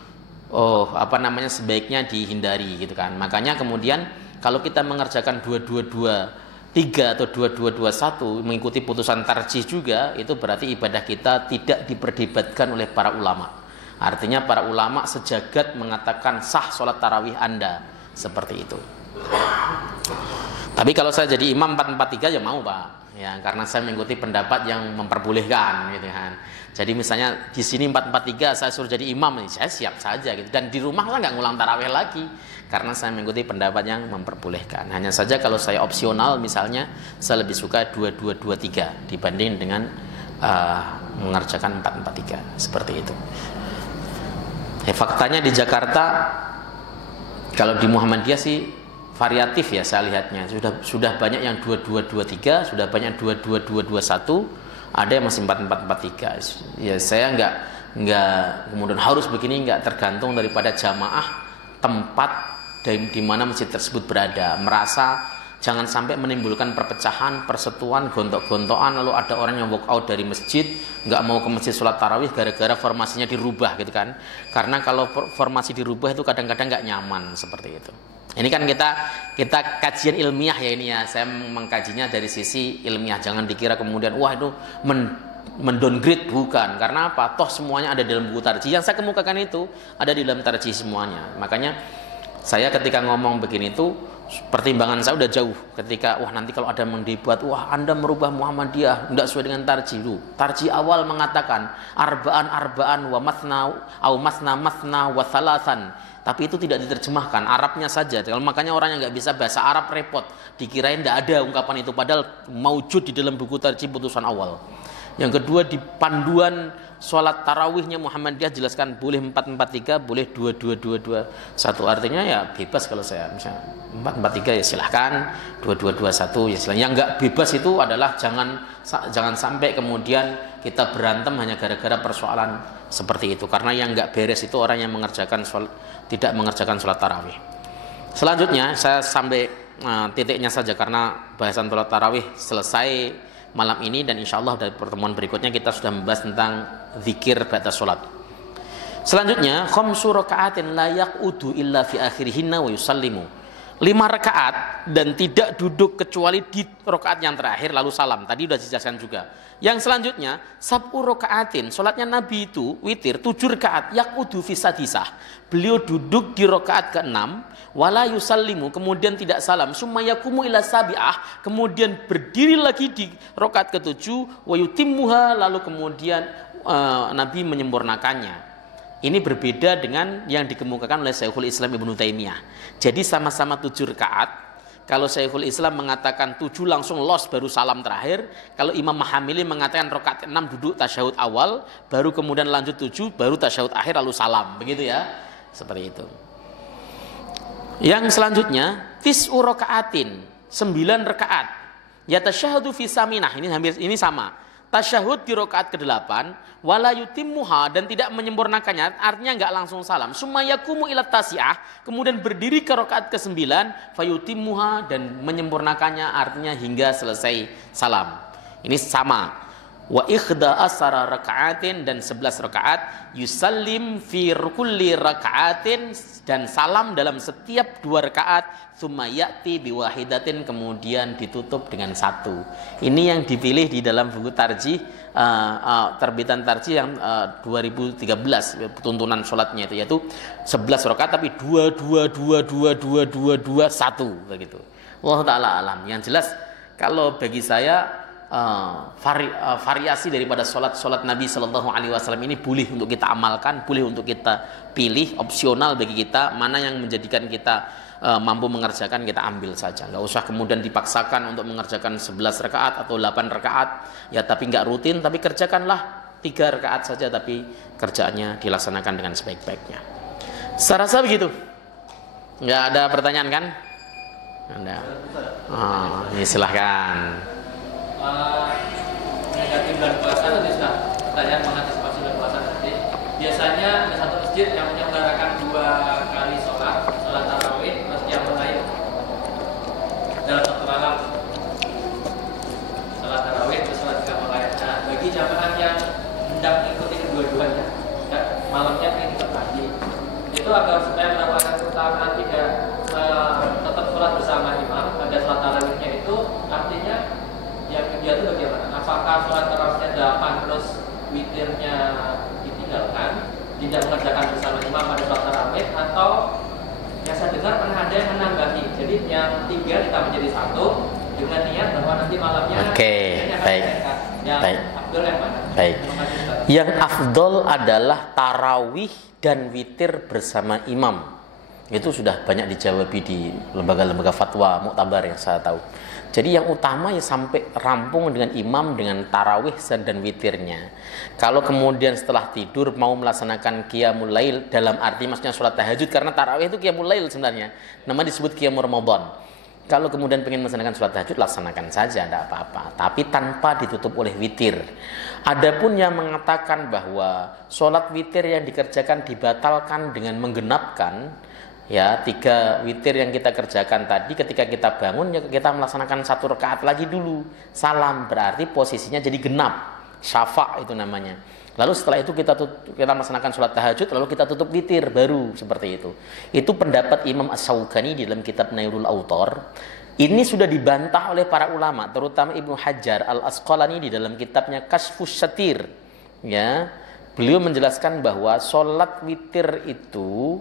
sebaiknya dihindari gitu kan. Makanya kemudian kalau kita mengerjakan 2-2-2-3 atau 2-2-2-1 mengikuti putusan tarjih juga, itu berarti ibadah kita tidak diperdebatkan oleh para ulama. Artinya para ulama sejagat mengatakan sah sholat tarawih Anda seperti itu. Tapi kalau saya jadi imam 4-4-3 ya mau Pak, ya karena saya mengikuti pendapat yang memperbolehkan gitu kan. Jadi misalnya di sini 4-4-3 saya suruh jadi imam, saya siap saja gitu. Dan di rumah saya nggak ngulang tarawih lagi karena saya mengikuti pendapat yang memperbolehkan. Hanya saja kalau saya opsional misalnya saya lebih suka 2-2-2-3 dibanding dengan mengerjakan 4-4-3 seperti itu. Faktanya di Jakarta kalau di Muhammadiyah sih variatif ya saya lihatnya. Sudah banyak yang 2-2-2-3, sudah banyak 2-2-2-2-1. Ada yang masih 4-4-4-3. Ya saya nggak kemudian harus begini, nggak tergantung daripada jamaah tempat di mana masjid tersebut berada. Merasa jangan sampai menimbulkan perpecahan, persetuan, gontok-gontokan, lalu ada orang yang walk out dari masjid, nggak mau ke masjid sholat tarawih gara-gara formasinya dirubah gitu kan. Karena kalau formasi dirubah itu kadang-kadang nggak nyaman seperti itu. Ini kan kita kajian ilmiah ya ini ya. Saya mengkajinya dari sisi ilmiah. Jangan dikira kemudian wah itu mendowngrade, bukan. Karena apa? Toh semuanya ada dalam buku tarjih. Yang saya kemukakan itu ada di dalam tarjih semuanya. Makanya saya ketika ngomong begini itu pertimbangan saya udah jauh. Ketika wah nanti kalau ada yang dibuat wah Anda merubah Muhammadiyah tidak sesuai dengan tarjih lu. Tarjih awal mengatakan arba'an wa mathna wa thalathan. Tapi itu tidak diterjemahkan, Arabnya saja. Kalau makanya orang yang nggak bisa bahasa Arab repot, dikirain tidak ada ungkapan itu, padahal maujud di dalam buku tarjih putusan awal. Yang kedua di panduan sholat tarawihnya Muhammadiyah jelaskan boleh 4-4-3, boleh 2-2-2-2-1. Artinya ya bebas kalau saya misalnya 4-4-3 ya silahkan, 2-2-2-1 ya silahkan. Yang nggak bebas itu adalah jangan sampai kemudian kita berantem hanya gara-gara persoalan seperti itu. Karena yang nggak beres itu orang yang tidak mengerjakan sholat tarawih. Selanjutnya saya sampai titiknya saja karena bahasan sholat tarawih selesai malam ini dan insya Allah dari pertemuan berikutnya kita sudah membahas tentang zikir ba'da sholat. Selanjutnya khamsu raka'atin la yaqudu illa fi akhirihinna wa yusallimu. 5 rakaat dan tidak duduk kecuali di rakaat yang terakhir lalu salam. Tadi sudah dijelaskan juga. Yang selanjutnya sab'u raka'atin, salatnya Nabi itu witir 7 rakaat yaqudu fi sadisah. Beliau duduk di rakaat ke-6 wala yusallimu, kemudian tidak salam, summa yaqumu ila sabi'ah, kemudian berdiri lagi di rakaat ke-7 wa yutimmuha, lalu kemudian Nabi menyempurnakannya. Ini berbeda dengan yang dikemukakan oleh Syekhul Islam Ibnu Taimiyah. Jadi sama-sama 7 rakaat. Kalau Syekhul Islam mengatakan 7 langsung los baru salam terakhir. Kalau Imam Mahamili mengatakan rakaat 6 duduk tasyahud awal, baru kemudian lanjut 7, baru tasyahud akhir lalu salam. Begitu ya. Seperti itu. Yang selanjutnya tis'u rakaatin, 9 rakaat. Ya tasyahadu fi saminah, ini sama. Tasyahud di rakaat ke-8, wala yutimmuha, dan tidak menyempurnakannya, artinya enggak langsung salam. Summa yaqumu ila tasi'ah, kemudian berdiri ke rakaat ke-9, fayutimmuha, dan menyempurnakannya, artinya hingga selesai salam. Ini sama. Wa ikhda asara raka'atin, dan 11 rakaat, yusallim fi kulli raka'atin, dan salam dalam setiap 2 rakaat, tsumma ya'ti biwahidatin, kemudian ditutup dengan 1. Ini yang dipilih di dalam buku tarjih, terbitan tarjih yang 2013, tuntunan sholatnya itu, yaitu 11 rakaat tapi 2 2 2 2 2 2 2 1 begitu. Allah taala alam. Yang jelas kalau bagi saya variasi daripada sholat Nabi Shallallahu Alaihi Wasallam ini boleh untuk kita amalkan, boleh untuk kita pilih, opsional bagi kita, mana yang menjadikan kita mampu mengerjakan, kita ambil saja. Nggak usah kemudian dipaksakan untuk mengerjakan 11 rakaat atau 8 rakaat, ya tapi nggak rutin, tapi kerjakanlah 3 rakaat saja, tapi kerjaannya dilaksanakan dengan sebaik-baiknya. Saya rasa begitu. Nggak ada pertanyaan kan? Ada. Ini silahkan. Negatif bulan puasa nanti sudah pertanyaan mengantisipasi bulan puasa nanti. Biasanya ada satu masjid yang menyelenggarakan 2 kali sholat tarawih plus qiyamul lail dalam satu malam. Sholat tarawih plus sholat qiyamul lail. Nah, bagi jamaah yang hendak mengikuti kedua-duanya, malamnya ingin ikut pagi, itu agar supaya mendapatkan keutamaan tidak tetap sholat bersama imam pada sholat tarawihnya, itu artinya yang dia itu bagaimana? Apakah sholat tarawihnya 8 terus witirnya ditinggalkan, tidak mengerjakan bersama imam pada sholat tarawih, atau yang saya dengar pernah ada yang menambahi, jadi yang 3 ditambah jadi 1 dengan niat bahwa nanti malamnya baik. Yang afdol yang mana? Baik. Yang afdol adalah tarawih dan witir bersama imam. Itu sudah banyak dijawab di lembaga-lembaga fatwa muktabar yang saya tahu. Jadi yang utama ya sampai rampung dengan imam dengan tarawih dan witirnya. Kalau kemudian setelah tidur mau melaksanakan qiyamul lail, dalam arti maksudnya sholat tahajud, karena tarawih itu qiyamul lail sebenarnya, nama disebut qiyamul ramadan. Kalau kemudian pengen melaksanakan sholat tahajud, laksanakan saja, tidak apa-apa, tapi tanpa ditutup oleh witir. Adapun yang mengatakan bahwa sholat witir yang dikerjakan dibatalkan dengan menggenapkan, ya 3 witir yang kita kerjakan tadi, ketika kita bangun ya kita melaksanakan 1 rakaat lagi dulu, salam, berarti posisinya jadi genap, syafa' itu namanya. Lalu setelah itu kita melaksanakan sholat tahajud, lalu kita tutup witir, baru seperti itu. Itu pendapat Imam As-Syaukani di dalam kitab Nailul Autar. Ini sudah dibantah oleh para ulama, terutama Ibnu Hajar Al-Asqalani di dalam kitabnya Kashfus Syatir. Ya, beliau menjelaskan bahwa sholat witir itu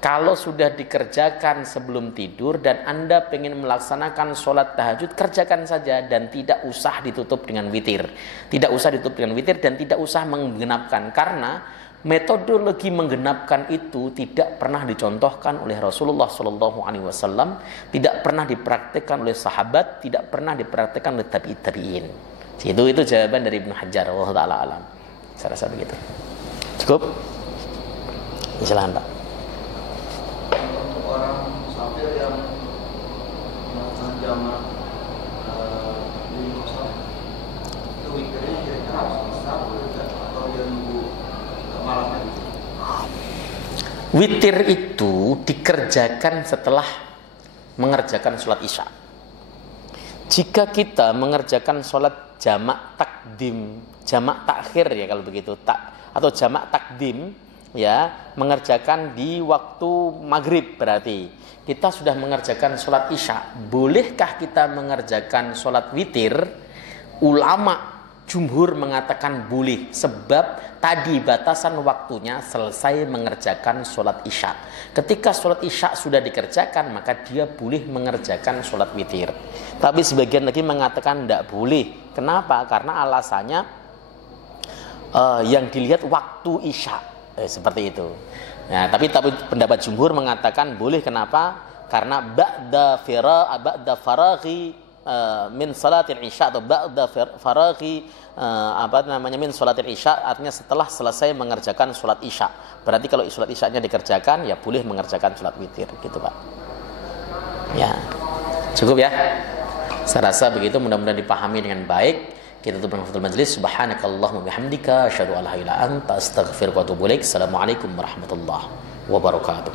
kalau sudah dikerjakan sebelum tidur dan Anda ingin melaksanakan sholat tahajud, kerjakan saja dan tidak usah ditutup dengan witir. Tidak usah ditutup dengan witir dan tidak usah menggenapkan. Karena metodologi menggenapkan itu tidak pernah dicontohkan oleh Rasulullah SAW, tidak pernah dipraktikkan oleh sahabat, tidak pernah dipraktikkan oleh tabi'in. Itu jawaban dari Ibnu Hajar. Wallahu ta'ala alam. Saya rasa begitu. Cukup? Silakan Pak. Orang musafir yang melakukan jamak di kosong itu witirnya kira-kira harus bisa atau dia nunggu malamnya gitu? Witir itu dikerjakan setelah mengerjakan sholat isya. Jika kita mengerjakan sholat jamak takdim, jamak takhir ya kalau begitu, atau jamak takdim, ya, mengerjakan di waktu maghrib, berarti kita sudah mengerjakan sholat isya. Bolehkah kita mengerjakan sholat witir? Ulama jumhur mengatakan boleh, sebab tadi batasan waktunya selesai mengerjakan sholat isya. Ketika sholat isya sudah dikerjakan, maka dia boleh mengerjakan sholat witir. Tapi sebagian lagi mengatakan tidak boleh. Kenapa? Karena alasannya yang dilihat waktu isya. Seperti itu. Nah, tapi pendapat jumhur mengatakan boleh. Kenapa? Karena ba'da faraghi min salatil isya, atau ba'da faraghi min salatil isya, artinya setelah selesai mengerjakan salat isya. Berarti kalau salat isyanya dikerjakan, ya boleh mengerjakan salat witir, gitu Pak. Ya. Cukup ya? Saya rasa begitu, mudah-mudahan dipahami dengan baik. Kita tutup dengan majlis. Subhanakallahumma bihamdika asyhadu an la ilaha illa anta astaghfiruka wa atubu ilaik. Assalamualaikum warahmatullahi wabarakatuh.